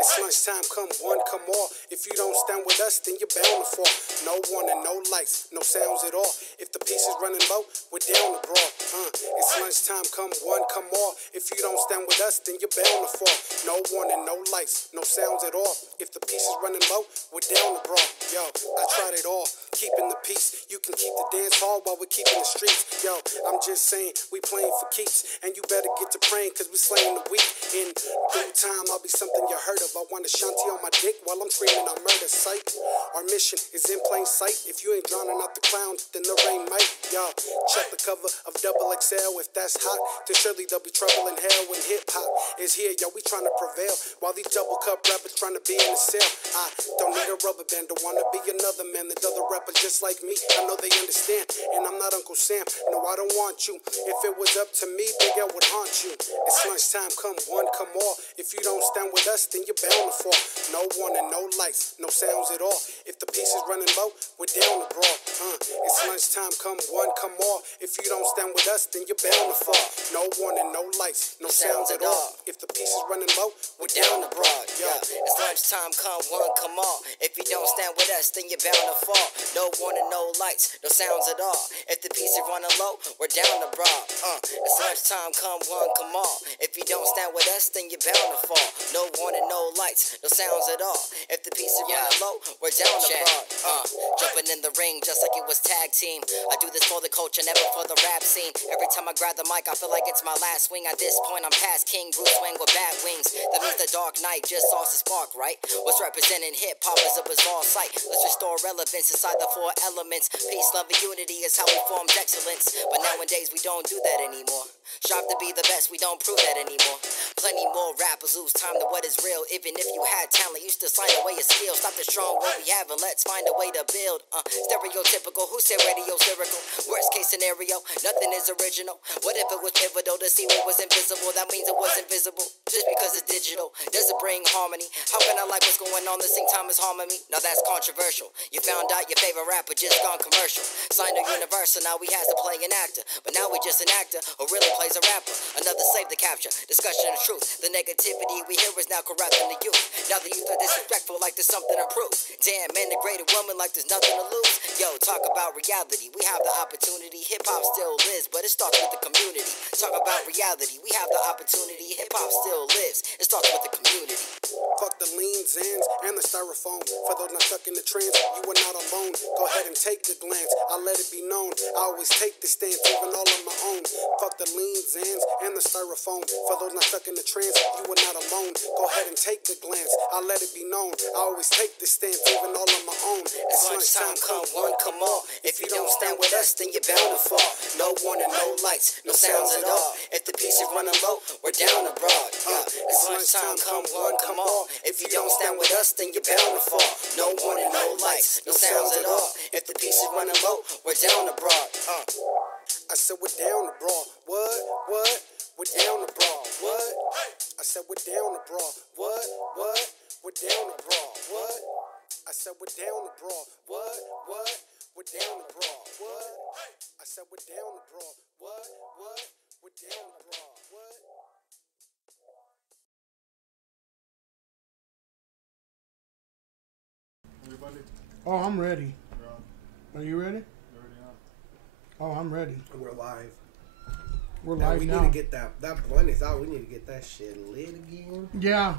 It's lunchtime, come one, come all. If you don't stand with us, then you're bound to fall. No warning, no lights, no sounds at all. If the piece is running low, we're down to brawl. It's lunchtime, come one, come all. If you don't stand with us, then you're bound to fall. No warning, no lights, no sounds at all. If the piece is running low, we're down to brawl. Yo, I tried it all, keeping the peace. You can keep the dance hall while we're keeping the streets. Yo, I'm just saying, we playing for keeps. And you better get to praying, cause we slaying the weak. In due time, I'll be something you heard of. I want a shanty on my dick while I'm screaming on murder sight. Our mission is in plain sight. If you ain't drowning out the clowns, then the rain might. Y'all, check the cover of Double XL. If that's hot, then surely there'll be trouble in hell when hip-hop is here. Yo, we trying to prevail while these double cup rappers trying to be in the cell. I don't need a rubber band, don't want to be another man. The other rappers just like me, I know they understand. And I'm not Uncle Sam, no, I don't want you. If it was up to me, Big L would haunt you. It's lunchtime, come one, come all. If you don't stand with us, then you're bound to fall. No warning, no lights, no sounds at all. If the piece is running low, we're down to brawl. It's lunchtime, come one, come all. If you don't stand with us, then you're bound to fall. No warning, no lights, no sounds at all. If the piece is running low, we're down to brawl. Yeah, it's lunchtime, come one, come all. If you don't stand with us, then you're bound to fall. No warning, no lights, no sounds at all. If the piece is running low, we're down to brawl. It's lunchtime, come one, come all. If you don't stand with us, then you're bound to fall. No warning, no lights, no sounds at all. If the piece is running low, we're down to brawl. Jumping in the ring just like it was tag team. I do this for the culture, never for the rap scene. Every time I grab the mic, I feel like it's my last swing. At this point, I'm past King Bruce Wayne with bat wings. That means the Dark Knight just lost his spark, right? What's representing hip-hop is a bizarre sight. Let's restore relevance inside the four elements. Peace, love, and unity is how we form excellence. But nowadays, we don't do that anymore. Strive to be the best, we don't prove that anymore. Plenty more rappers lose time to what is real. Even if you had talent, used to sign away your skill. Stop the strong what we have and let's find a way to build. Stereotypical, who said radio lyrical? Worst case scenario, nothing is original. What if it was pivotal to see what was invisible? That means it was invisible. Just because it's digital, does it bring harmony? How can I like what's going on? The same time as harmony? Now that's controversial. You found out your favorite rapper just gone commercial. Signed to Universal, now he has to play an actor. But now we just an actor who really plays a rapper. Another slave to capture, discussion of truth. The negativity we hear is now corrupting the youth. Now the youth are disrespectful like there's something to prove. Damn, man, degraded woman like there's nothing to lose. Yo, talk about reality, we have the opportunity. Hip-hop still lives, but it starts with the community. Talk about reality, we have the opportunity. Hip-hop still lives, it starts with the community. Fuck the lean Zans and the styrofoam. For those not stuck in the trance, you are not alone. Go ahead and take the glance, I'll let it be known. I always take the stance, even all on my own. Fuck the lean Zans and the styrofoam. For those not stuck in the trance, you are not alone. Go ahead and take the glance, I'll let it be known. I always take the stance, even all on my own. It's lunchtime, come one, come all. If you don't stand with us, then you're bound to fall. No warning, no lights, no sounds at all. If the piece is running low, we're down abroad. It's lunchtime, come one, come all. If you don't stand with us, then you're bound to fall. No warning, no lights, no sounds at all. If the piece is running low, we're down abroad. I said we're down to brawl. What? We're down to brawl. What? I said we're down to brawl. What? We're down to brawl. What? I said we're down to brawl. What? We're down to brawl. What? said we're down the broad. What? We're down the broad. What? Everybody, Oh, I'm ready. you're on. Are you ready? You're already on. Oh, I'm ready. We're live. We're Now, live we now. need to get that blunt is out. We need to get that shit lit again. Yeah.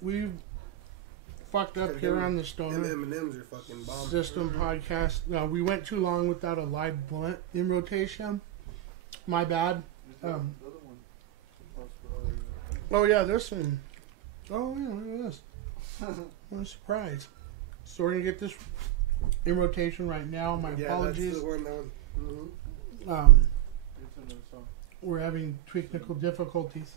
We fucked up here on the Them Stoner M&Ms are fucking bomb. System podcast. We went too long without a live blunt in rotation. My bad. The other one. Oh yeah, this one. Oh yeah, look at this. What a surprise. So we're gonna get this in rotation right now. My apologies. That's the one that was. It's another song. We're having technical difficulties.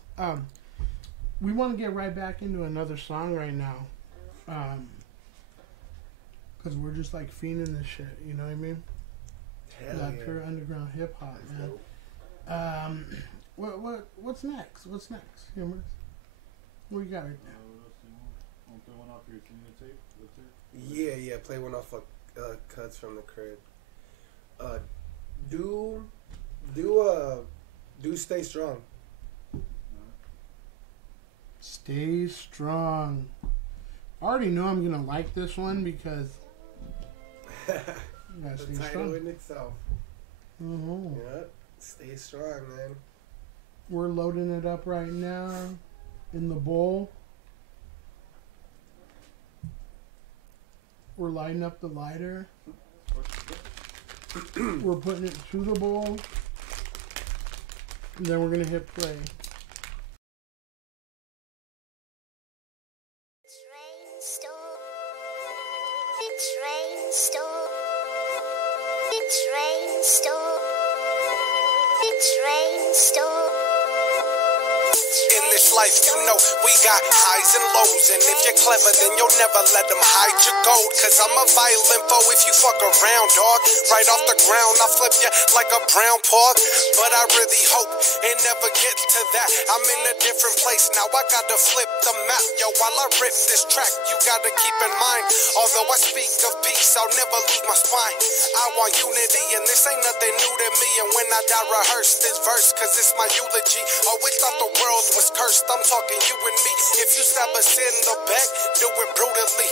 We want to get right back into another song right now. Because we're just like fiending this shit, you know what I mean? Hell Like yeah. pure underground hip hop, man. What's next? What's next? Humorous? What you got right there? Want to play one off your community tape? Let's hear it. Yeah, play one off of cuts from the crib. Do stay strong. Stay strong. I already know I'm gonna like this one because you gotta The stay title strong. in itself. Mhm. Yep. Stay strong, man. We're loading it up right now in the bowl. We're lighting up the lighter. We're putting it through the bowl. And then we're gonna hit play. Train stop. The train stop. The train stop. The train stop. In this life, you know, we got highs and lows. And if you're clever, then you'll never let them hide your gold. Cause I'm a violent foe if you fuck around, dog. Right off the ground, I flip you like a brown paw. But I really hope it never gets to that. I'm in a different place now, I gotta flip the map. Yo, while I rip this track, you gotta keep in mind. Although I speak of peace, I'll never leave my spine. I want unity, and this ain't nothing new to me. And when I die, rehearse this verse, cause it's my eulogy. Oh, we thought the world was cursed, I'm talking you and me. If you stab us in the back, do it brutally.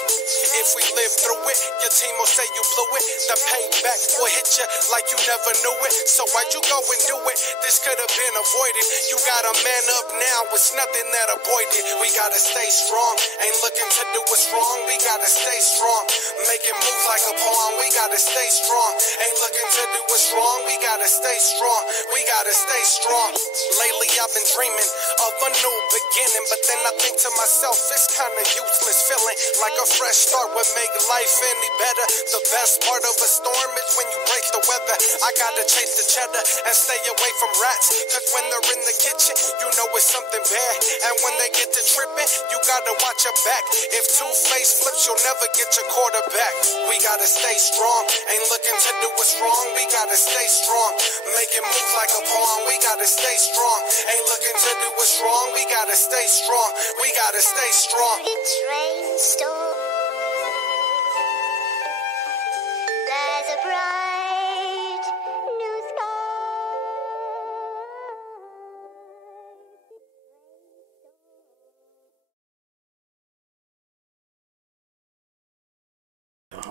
If we live through it, your team will say you blew it. The payback will hit you like you never knew it. So why'd you go and do it? This could have been avoided. You gotta man up now, it's nothing that avoided. We gotta stay strong, ain't looking to do what's wrong. We gotta stay strong, making moves like a pawn. We gotta stay strong, ain't looking to do what's wrong. We gotta stay strong, we gotta stay strong. Lately I've been dreaming of a new beginning, but then I think to myself, it's kinda useless feeling like a fresh start would make life any better. The best part of a storm is when you break the weather. I gotta chase the cheddar and stay away from rats, cause when they're in the kitchen, you know it's something bad. And when they get to tripping, you gotta watch your back. If two-face flips, you'll never get your quarterback. We gotta stay strong, ain't looking to do what's wrong. We gotta stay strong, making moves like a pawn. We gotta stay strong, ain't looking to do what's wrong. We gotta stay strong, we gotta stay strong. The train stop. There's a bright new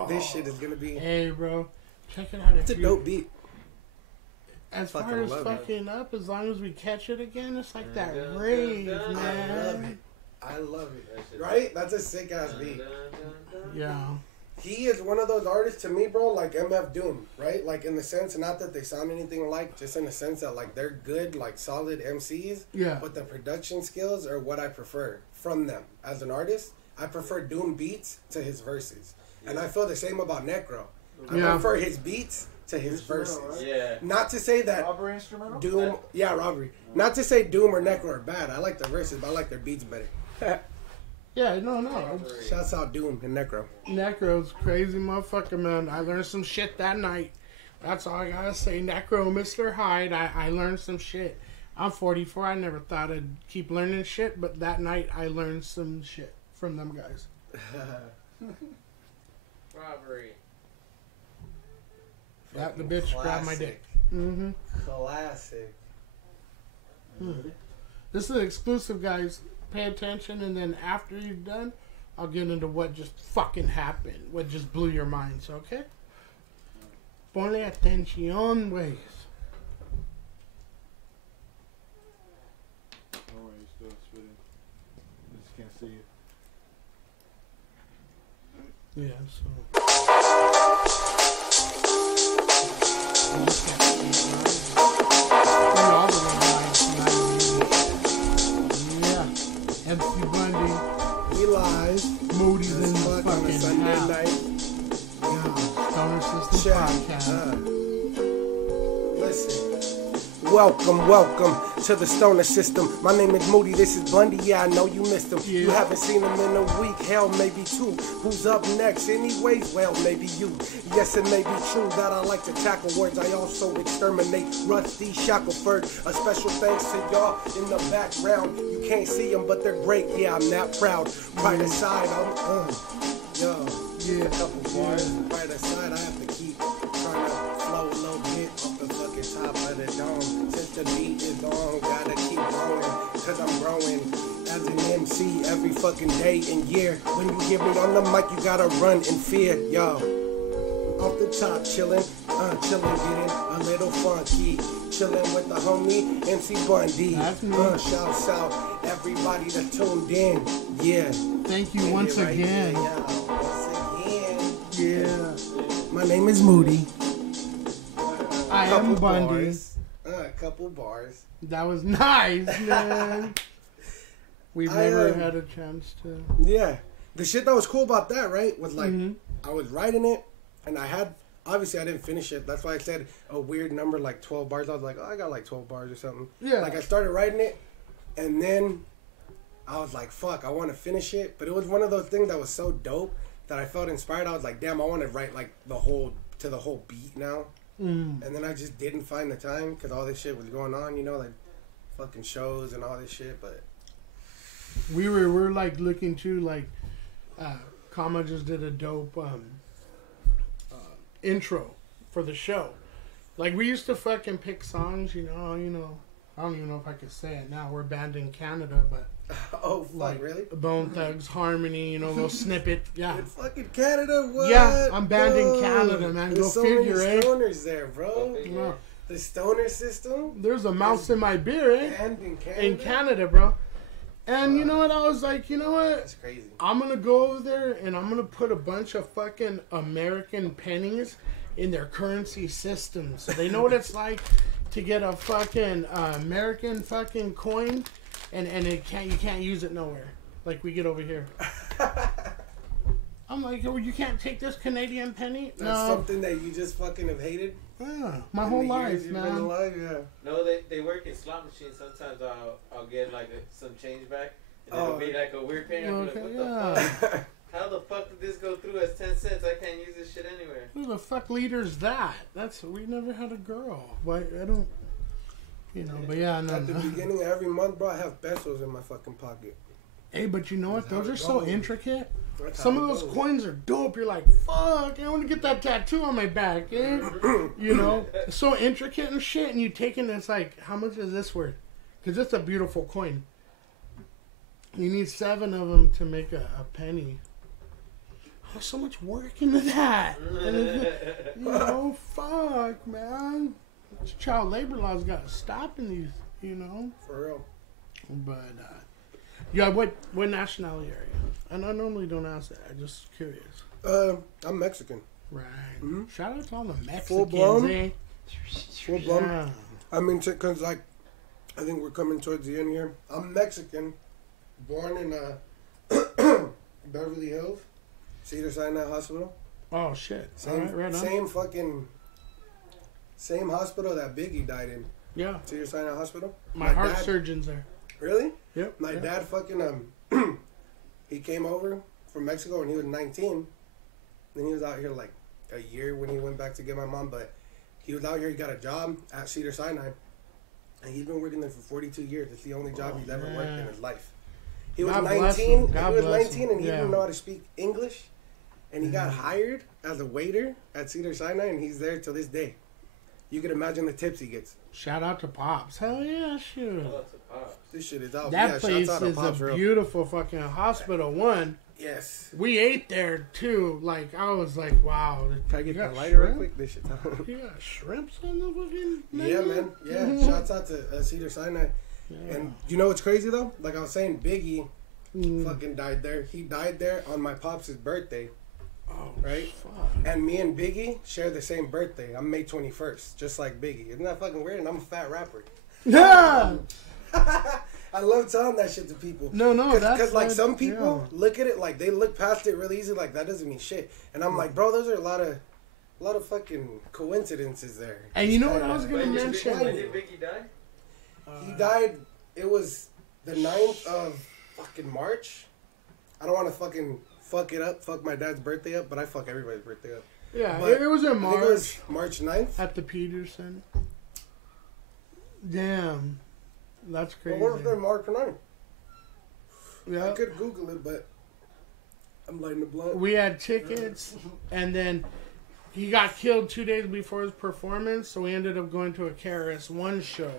This shit is gonna be. Hey, bro, check it out. It's a dope beat. As Fucking far as love it. fucking up, as long as we catch it again, it's like that rave, I love man. it. I love it. Right? That's a sick ass beat. Yeah. He is one of those artists to me, bro, like MF Doom, right? Like in the sense, not that they sound anything alike, just in the sense that like they're good, like solid MCs. Yeah. But the production skills are what I prefer from them. As an artist, I prefer Doom beats to his verses. And I feel the same about Necro. I Yeah. prefer his beats to his verses. Right? Yeah. Not to say that Robbery instrumental? Doom, yeah, robbery. Not to say Doom or Necro are bad. I like the verses, but I like their beats better. Yeah, no. Shouts out Doom and Necro. Necro's crazy motherfucker, man. I learned some shit that night. That's all I gotta say. Necro, Mr. Hyde, I learned some shit. I'm 44. I never thought I'd keep learning shit, but that night I learned some shit from them guys. Robbery. That the bitch grabbed my dick. Mm-hmm. Classic. This is exclusive, guys. Pay attention, and then after you're done, I'll get into what just fucking happened. What just blew your minds, okay? Ponle atención, güey. Oh, you're still spitting. I just can't see you. Yeah, so. Yeah, MC Bundy. We live. Moody's in the Fuck on a fucking Sunday house. night. Stoner System Check. Podcast. Listen. Welcome to the Stoner System. My name is Moody, this is Bundy. Yeah, I know you missed him. Yeah. You haven't seen him in a week, hell, maybe two. Who's up next? Anyways, well, maybe you. Yes, it may be true that I like to tackle words. I also exterminate Rusty Shackelford. A special thanks to y'all in the background. You can't see them, but they're great. Yeah, I'm that proud. Right aside, yo. Yeah. A couple bars. Right aside, I have to keep trying to flow a little bit off the fucking top of the dome. Since the beat is on, gotta keep growing, cause I'm growing as an MC every fucking day and year. When you get me on the mic, you gotta run in fear, yo. Off the top, chillin', getting a little funky. Chillin' with the homie, MC Bundy. That's me. Shouts out everybody that tuned in, yeah. Thank you once Right again. here, yo. Once again. Yeah. My name is Moody. I am Bundy. Bars. A couple bars. That was nice, man. We've never had a chance to. Yeah. The shit that was cool about that, right, was like, Mhm. I was writing it, and I had, obviously I didn't finish it. That's why I said a weird number, like 12 bars. I was like, oh, I got like 12 bars or something. Yeah. Like, I started writing it, and then I was like, fuck, I want to finish it. But it was one of those things that was so dope that I felt inspired. I was like, damn, I want to write, like, the whole beat now. Mm. And then I just didn't find the time because all this shit was going on, you know, like fucking shows and all this shit. But We're like looking to like, Kama just did a dope intro for the show. Like we used to fucking pick songs, you know. I don't even know if I could say it now. We're banned in Canada, but oh, fuck, like really? Bone Thugs, Harmony, little snippet. Yeah. In fucking Canada, what? Yeah, I'm banned in Dude, Canada, man. There's Go so figure, many eh? stoners there, bro. Yeah. The stoner system. There's a mouse in my beer, eh? And in Canada. In Canada, bro. And you know what? I was like, you know what? That's crazy. I'm going to go over there and I'm going to put a bunch of fucking American pennies in their currency system. So they know what it's like to get a fucking American fucking coin and you can't use it nowhere. Like we get over here. I'm like, oh, you can't take this Canadian penny? That's No. something that you just fucking have hated? Yeah, my in whole the years life, you've been man. alive, yeah. No, they work in slot machines. Sometimes I'll get like some change back, and it'll be like a weird penny. I'll be like, what the fuck? How the fuck did this go through as 10 cents? I can't use this shit anywhere. Who the fuck leader's that? We never had a girl. Why I don't, but yeah, no. At the beginning of every month, bro, I have pesos in my fucking pocket. Hey, but you know what? That's how Those are it so goes. intricate. That's Some how of it those goes. coins are dope. You're like, fuck, I want to get that tattoo on my back, eh? It's so intricate and shit. And you take it and it's like, how much is this worth? Because it's a beautiful coin. You need 7 of them to make a penny. There's so much work into that. And it's, fuck, man. Child labor laws got to stop in these, For real. But, yeah, what nationality are you? And I normally don't ask that. I'm just curious. I'm Mexican. Right. Mm-hmm. Shout out to all the Mexicans, Full blown. eh? Full blown. Yeah. I mean, because, like, I think we're coming towards the end here. I'm Mexican, born in Beverly Hills, Cedars-Sinai Hospital. Oh, shit. Same, all right on. same hospital that Biggie died in. Yeah. Cedars-Sinai Hospital. My heart dad, surgeon's there. Really? Yep. My dad fucking, he came over from Mexico when he was 19. Then he was out here like a year when he went back to get my mom. But he was out here, he got a job at Cedars-Sinai. And he's been working there for 42 years. It's the only job he's ever worked in his life. He was God bless 19. him. God He was bless 19 him. and he Yeah. didn't know how to speak English. And he got hired as a waiter at Cedars-Sinai, and he's there till this day. you can imagine the tips he gets. Shout out to Pops. Hell yeah, shoot. This shit is out. That place shouts out to is Pops, a real. beautiful fucking hospital. One. Yes. We ate there too. Like I was like, wow. Can I get you that got lighter real shrimp? quick? This shit. You got shrimps on the fucking menu? Yeah, man. Yeah. Shouts out to Cedar Sinai. Yeah. And you know what's crazy though? Like I was saying, Biggie fucking died there. He died there on my pops' birthday. Oh, right? Fuck. And me and Biggie share the same birthday. I'm May 21st, just like Biggie. Isn't that fucking weird? And I'm a fat rapper. Yeah. I love telling that shit to people. No, that's because like some people look at it like they look past it really easy, like that doesn't mean shit. And I'm like, bro, those are a lot of fucking coincidences there. And you know what I was gonna mention? When did Biggie die? He died. It was the 9th of fucking March. I don't want to fucking fuck it up, fuck my dad's birthday up, but I fuck everybody's birthday up. Yeah, but it was in March. I think it was March 9th. At the Peterson. Damn. That's crazy. Well, what was their March 9th? Yeah. I could Google it, but I'm lighting the blunt. We had tickets, and then he got killed 2 days before his performance, so we ended up going to a KRS-One show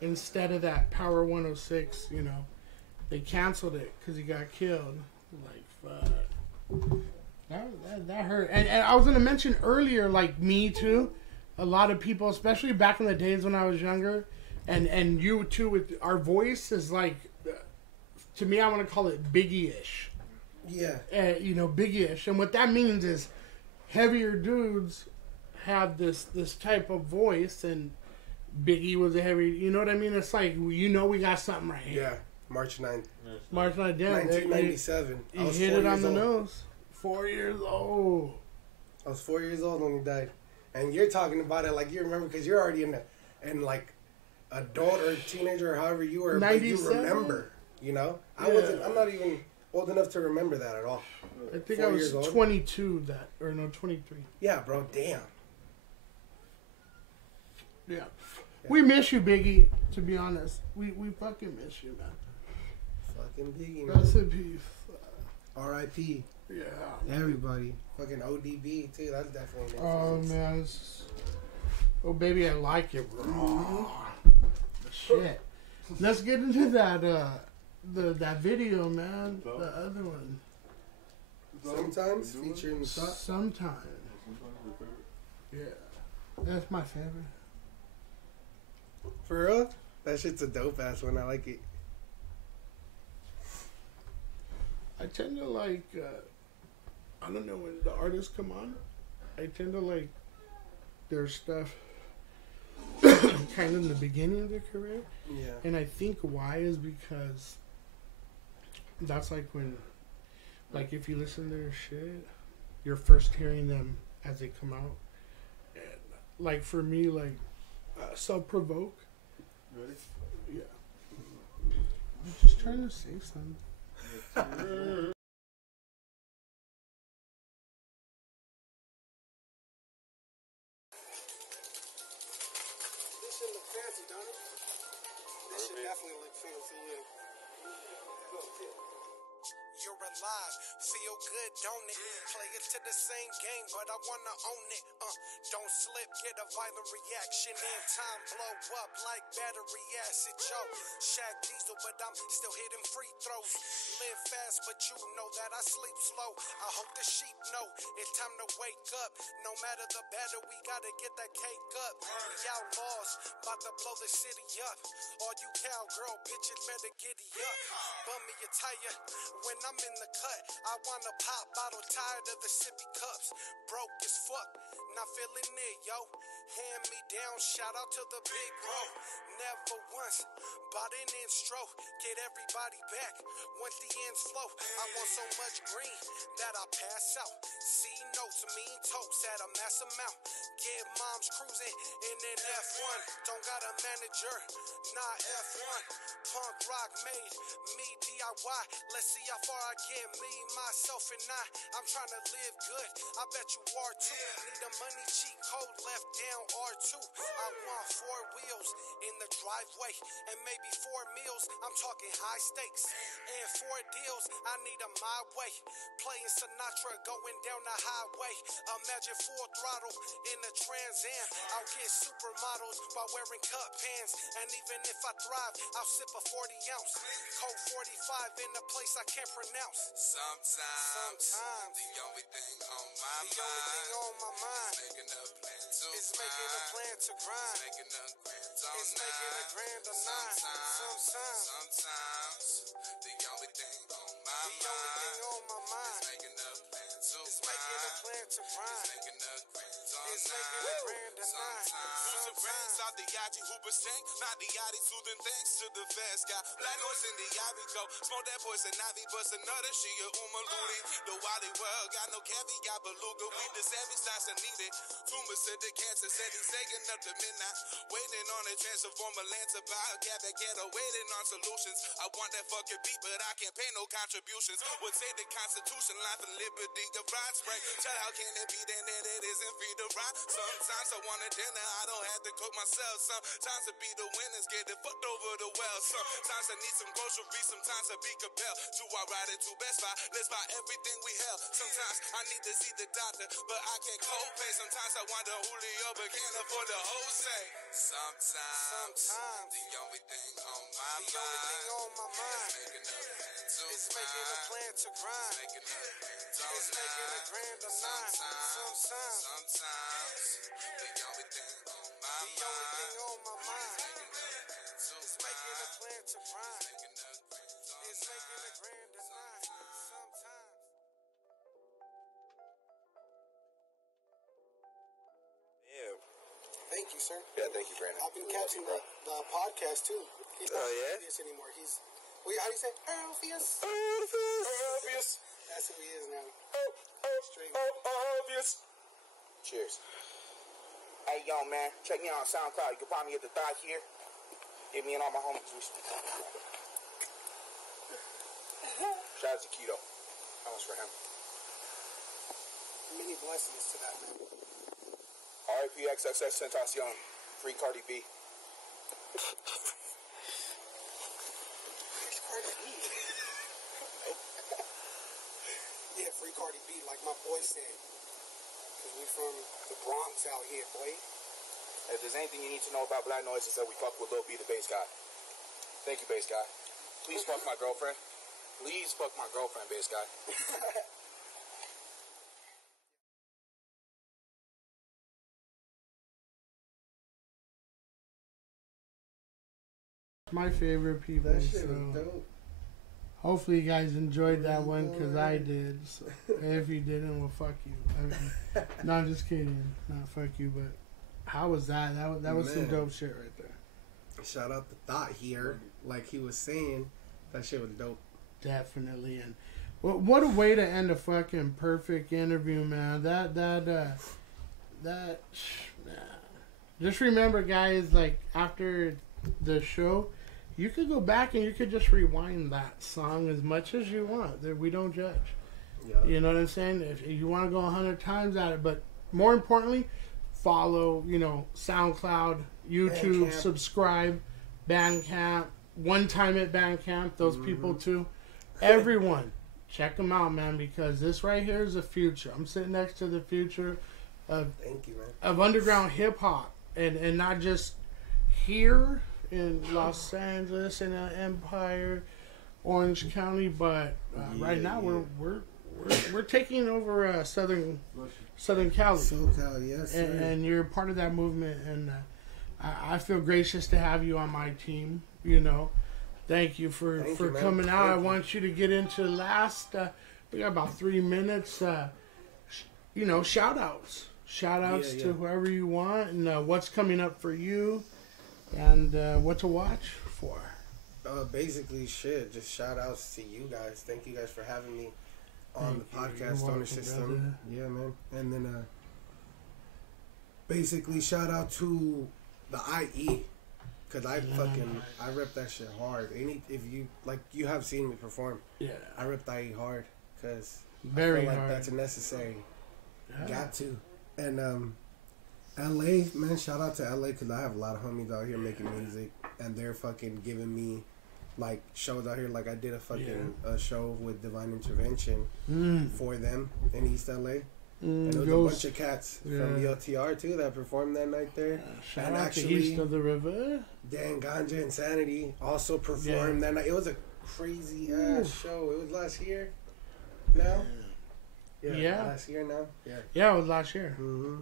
instead of that Power 106, you know. They canceled it because he got killed. Like, fuck. That hurt. And I was going to mention earlier, like, me too. A lot of people, especially back in the days when I was younger, and you too, with our voice is like, to me, I want to call it Biggie-ish. Yeah. You know, Biggie-ish. And what that means is heavier dudes have this type of voice, and Biggie was a heavy, you know what I mean? It's like, you know, we got something right here. Yeah. March 9th. March 9th, yeah. 1997. You hit it on the nose. 4 years old. I was 4 years old when he died. And you're talking about it like you remember because you're already in like adult or teenager or however you were, but you remember, you know? Yeah. I'm not even old enough to remember that at all. I think 4 I was years old. 22 no, 23. Yeah, bro, damn. Yeah. We miss you, Biggie, to be honest. We fucking miss you, man. Fucking Biggie, man. Rest in peace. R.I.P. Yeah. Everybody. Fucking ODB, too. That's definitely an Oh, influence. man. Oh, baby, I like it, bro. Shit. Let's get into that, that video, man. The other one. Sometimes featuring Sometimes. Yeah. That's my favorite. For real? That shit's a dope ass one. I like it. I tend to like, I don't know, when the artists come on, I tend to like their stuff kind of in the beginning of their career. Yeah. And I think why is because that's like when, like if you listen to their shit, you're first hearing them as they come out. And like for me, like Self-Provoke. Ready? Yeah. I'm just trying to say something. This shit look fancy, don't it? This shit definitely look fancy, yeah. You're alive, feel good, don't it? Play it to the same game, but I wanna own it. Don't slip, get a violent reaction, and time blow up like battery acid. Joe, Shaq Diesel, but I'm still hitting free throws. Live fast, but you know that I sleep slow. I hope the sheep know it's time to wake up. No matter the battle, we gotta get that cake up. We outlaws, about to blow the city up. All you cowgirl bitches better giddy up. Bum me a tire when I'm in the cut. I wanna pop bottle, tired of the sippy cups. Broke as fuck, not feeling it, yo. Hand me down, shout out to the big bro. Never once bought an in stroke. Get everybody back once the ends flow. I want so much green that I pass out. See notes, mean totes at a mass amount. Get moms cruising in an F1. Don't got a manager, nah F1. Punk rock made me DIY. Let's see how far I get me, myself, and I'm trying to live good. I bet you are too. Need a money cheat code left down R2. I want 4 wheels in the driveway and maybe 4 meals. I'm talking high stakes and 4 deals. I need them my way. Playing Sinatra, going down the highway. Imagine full throttle in the Trans Am. I'll get supermodels while wearing cut pants. And even if I thrive, I'll sip a 40 ounce. Coke 45 in a place I can't pronounce. Sometimes the only thing on my mind is making a plan to grind. Making a grand or nine. Sometimes the only thing on my mind is making a plan to grind. Making a grand or nine. Music brings out the Yachty Hooper sing, not the Yachty soothing things to the fast guy. Black noise in the Ivy go, smoke that poison ivy, bust another she a Looney. The Wally world got no caviar beluga, we the savage stars that need it. Tumor said the cancer said he's taking up to midnight, waiting on a chance to form a land to buy a cab that get waiting on solutions. I want that fucking beat, but I can't pay no contributions. Would say the Constitution, life and liberty of rights break. Tell how can it be then that it isn't free to ride? Sometimes I want a dinner, I don't have to cook myself. Sometimes I be the winners, get it fucked over the well. Sometimes I need some groceries, sometimes I be compelled to I ride into Best Buy, let's buy everything we have. Sometimes I need to see the doctor, but I can't co-pay. Sometimes I want the Julio, but can't afford the Jose. Sometimes the only thing on my mind is making a plan to grind. Making a grand or nine. Sometimes the only thing on my mind is making a plan to grind. It's making a grand or nine. Sometimes. Yeah. Thank you, sir. Yeah, thank you, Brandon. I've been catching the podcast too. He's not yeah? Orpheus anymore. He's, wait, how do you say? Orpheus. That's who he is now. Obvious. Cheers. Hey, yo, man, check me out on SoundCloud. You can find me at the Thought here. Hit me and all my homies. Shout out to Keto. That was for him. Many blessings to that. R.I.P. XXX Tentacion. Free Cardi B. Where's Cardi B? Yeah, free Cardi B, like my boy said. Because we from the Bronx out here, boy. If there's anything you need to know about Black Noise, it's that we fuck with Lil B, the bass guy. Thank you, bass guy. Please fuck my girlfriend. Please fuck my girlfriend, bass guy. My favorite people. That shit so was dope. hopefully you guys enjoyed that one because I did. So if you didn't, well, fuck you. I mean, no, I'm just kidding. Not fuck you, but how was that? That was some Man. dope shit right there. Shout out to Thought here. Like he was saying, that shit was dope. Definitely. And what a way to end a fucking perfect interview, man. Just remember, guys, like after the show, you could go back and you could just rewind that song as much as you want. We don't judge. Yeah. You know what I'm saying? If you want to go 100 times at it, but more importantly, follow, SoundCloud, YouTube, Bandcamp. Subscribe, Bandcamp, one time at Bandcamp, those people too. Everyone, check them out, man, because this right here is the future. I'm sitting next to the future of Thank you, man. of underground hip hop, and not just here in Los Angeles and Empire, Orange County, but right now we're taking over Southern Cali. SoCal, yes. And you're part of that movement, and I feel gracious to have you on my team. Thank you for man. coming out. Thank I you. want you to get into the last. We got about 3 minutes. Shout outs to whoever you want, and what's coming up for you, and what to watch for. Basically, just shout outs to you guys. Thank you guys for having me on the You're podcast welcome, owner system. brother. Yeah, man. And then basically shout out to the IE Cause I rep that shit hard. If you like, you have seen me perform. Yeah. I rep that hard, cause Very I feel like hard. that's a necessary. Yeah. Got to. And LA, man, shout out to LA, cause I have a lot of homies out here making music, and they're fucking giving me like shows out here. Like I did a fucking show with Divine Intervention for them in East LA. And there was a bunch of cats from EOTR too that performed that night there. Shout and out actually, to East of the River. Dan Ganja Insanity also performed that night. It was a crazy ass show. It was last year. Now? Yeah. Last year now? Yeah. Yeah, it was last year. Mm-hmm.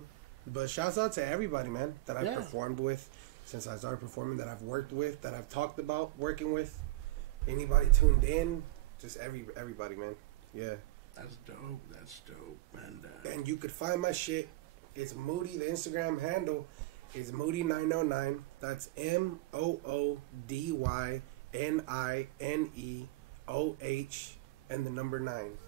But shouts out to everybody, man, that I've performed with since I started performing, that I've worked with, that I've talked about working with. Anybody tuned in, just everybody, man. Yeah. That's dope. That's dope. And you could find my shit. It's Moody. The Instagram handle is Moody909. That's MOODYNINEOH and the number 9.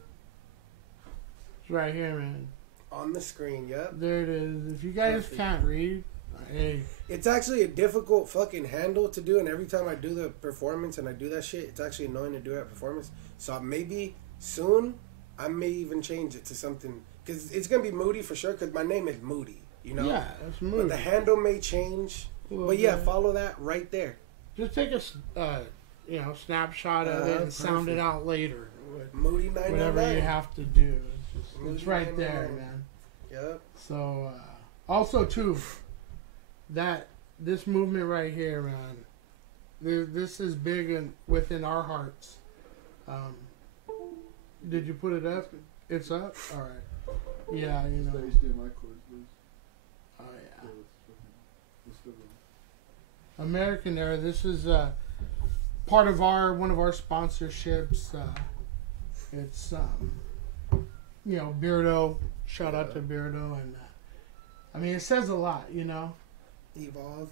It's right here, man. On the screen, yep. There it is. If you guys can't read, hey. It's actually a difficult fucking handle to do, and every time I do the performance and I do that shit, it's actually annoying to do that performance. So maybe soon I may even change it to something, because it's going to be Moody for sure, because my name is Moody, you know? Yeah, it's Moody. But the handle may change. But yeah, follow that right there. Just take a snapshot of it and sound it out later. Moody909. Whatever you have to do. It's right there, man. Yep. So, also, too, that this movement right here, man, this is big within our hearts. Did you put it up? It's up? All right. Yeah, you know. HDMI cords, please. Oh, yeah. American Era, this is part of one of our sponsorships. It's, Beardo. Shout out to Beardo. And, I mean, it says a lot, you know. Evolve.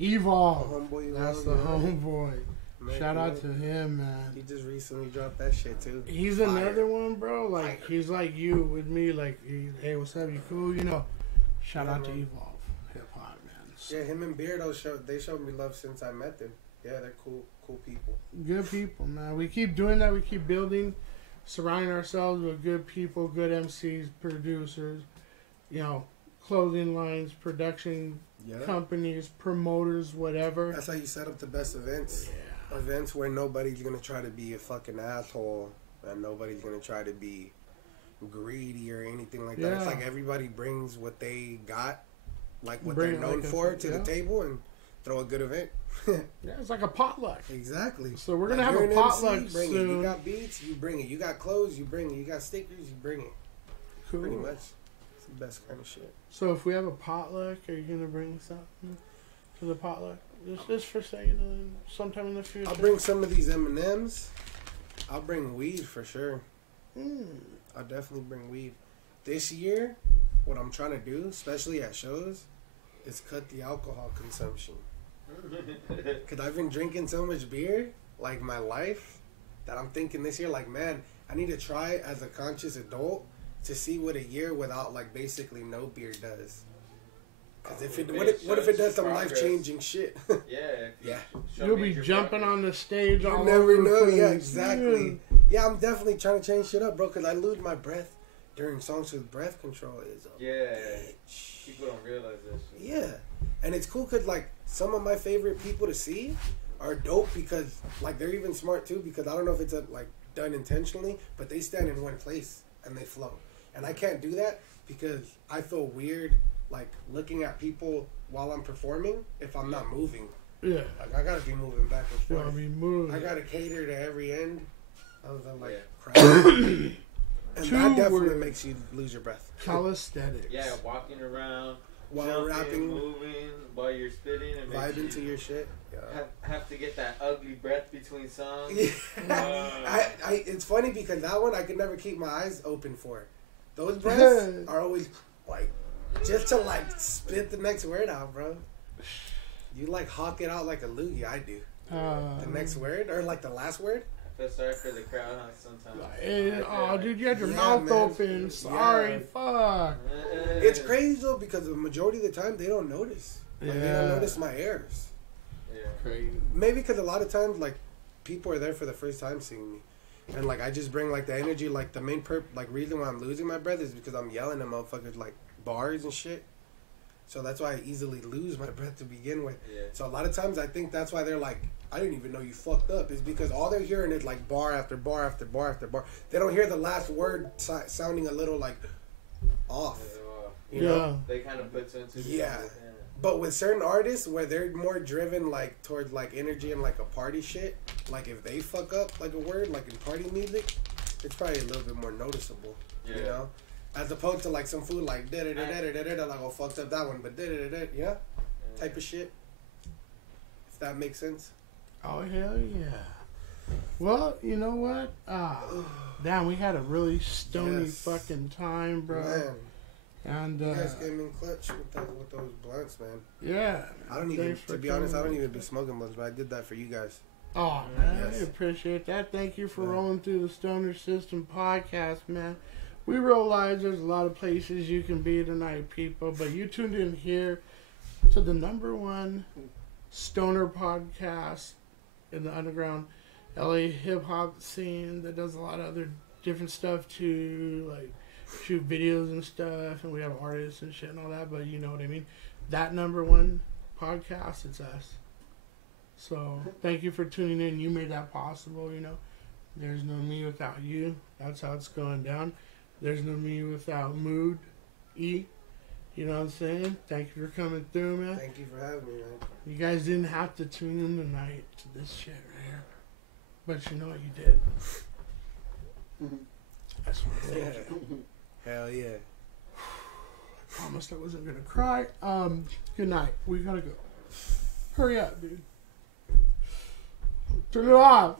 Homeboy. That's the homeboy. Man, shout out to him, man. He just recently dropped that shit, too. He's another one, bro. Like, he's like you with me. Like, hey, what's up? You cool? You know. Shout out to Evolve. Hip-hop, man. Yeah, him and Beardo showed me love since I met them. Yeah, they're cool people. Good people, man. We keep doing that. We keep building, surrounding ourselves with good people, good MCs, producers, clothing lines, production companies, promoters, whatever. That's how you set up the best events. Yeah. Events where nobody's going to try to be a fucking asshole and nobody's going to try to be greedy or anything like that. It's like everybody brings what they got, like what they're known for to the table and throw a good event. Yeah, it's like a potluck. Exactly. So we're gonna have a potluck MC, bring soon. it. You got beats, you bring it. You got clothes, you bring it. You got stickers, you bring it. Cool. Pretty much. It's the best kind of shit. So if we have a potluck, are you gonna bring something to the potluck? Just for saying, sometime in the future. I'll bring some of these M&Ms. I'll bring weed for sure. I'll definitely bring weed. This year, what I'm trying to do, especially at shows, is cut the alcohol consumption. Because I've been drinking so much beer, like my life, that I'm thinking this year, like, man, I need to try as a conscious adult to see what a year without, like, basically no beer does. Because what if it does some life-changing shit? Yeah. You'll be jumping on the stage. You never know. Yeah, exactly. Yeah, I'm definitely trying to change shit up, bro, because I lose my breath during songs with breath control. Is a bitch. People don't realize that shit. Yeah. And it's cool because, like, some of my favorite people to see are dope because, like, they're even smart, too, because I don't know if it's, done intentionally, but they stand in one place and they flow. And I can't do that because I feel weird, like, looking at people while I'm performing if I'm not moving. Yeah. Like, I gotta be moving back and forth. Gotta be moving. I gotta cater to every end of the, crowd. And that definitely makes you lose your breath. Calisthenics. Yeah, walking around. While jumping, rapping, moving, while you're spitting, and vibing to your shit. Yeah. Have to get that ugly breath between songs. It's funny because that one I could never keep my eyes open for. Those breaths are always like just to like spit the next word out, bro. You like hawk it out like a loogie. I do. The next word or like the last word. I feel sorry for the crowd sometimes. Dude, you had your mouth open. Sorry, fuck. It's crazy though because the majority of the time they don't notice. Like, they don't notice my errors. Yeah. Crazy. Maybe because a lot of times, like, people are there for the first time seeing me. And, like, I just bring, like, the energy. Like, the main reason why I'm losing my breath is because I'm yelling at motherfuckers, like, bars and shit. So that's why I easily lose my breath to begin with. Yeah. So a lot of times I think that's why they're like, I didn't even know you fucked up. Is because all they're hearing is, like, bar after bar after bar after bar. They don't hear the last word sounding a little, like, off. You know? They kind of put two and two Yeah. But with certain artists where they're more driven like towards like energy and like a party shit, like if they fuck up like a word like in party music, it's probably a little bit more noticeable. Yeah. You know? As opposed to like some food like da da da da da da like oh fucked up that one, but da da da da yeah? Type of shit. If that makes sense. Oh hell yeah. Well, you know what? Damn, we had a really stony fucking time, bro. Man. And you guys came in clutch with those blunts, man. Yeah. I don't even, to be honest, I don't even be smoking blunts, but I did that for you guys. Oh, man, I appreciate that. Thank you for rolling through the Stoner System podcast, man. We realize there's a lot of places you can be tonight, people, but you tuned in here to the #1 stoner podcast in the underground LA hip-hop scene that does a lot of other different stuff, too, like shoot videos and stuff, and we have artists and shit and all that, but you know what I mean. That #1 podcast, it's us. So thank you for tuning in. You made that possible. You know, there's no me without you. That's how it's going down. There's no me without Mood E. You know what I'm saying? Thank you for coming through, man. Thank you for having me, man. You guys didn't have to tune in tonight to this shit right here, but you know what you did. I just want to thank you. Hell yeah. I promised I wasn't gonna cry. Good night. We gotta go. Hurry up, dude. Turn it off.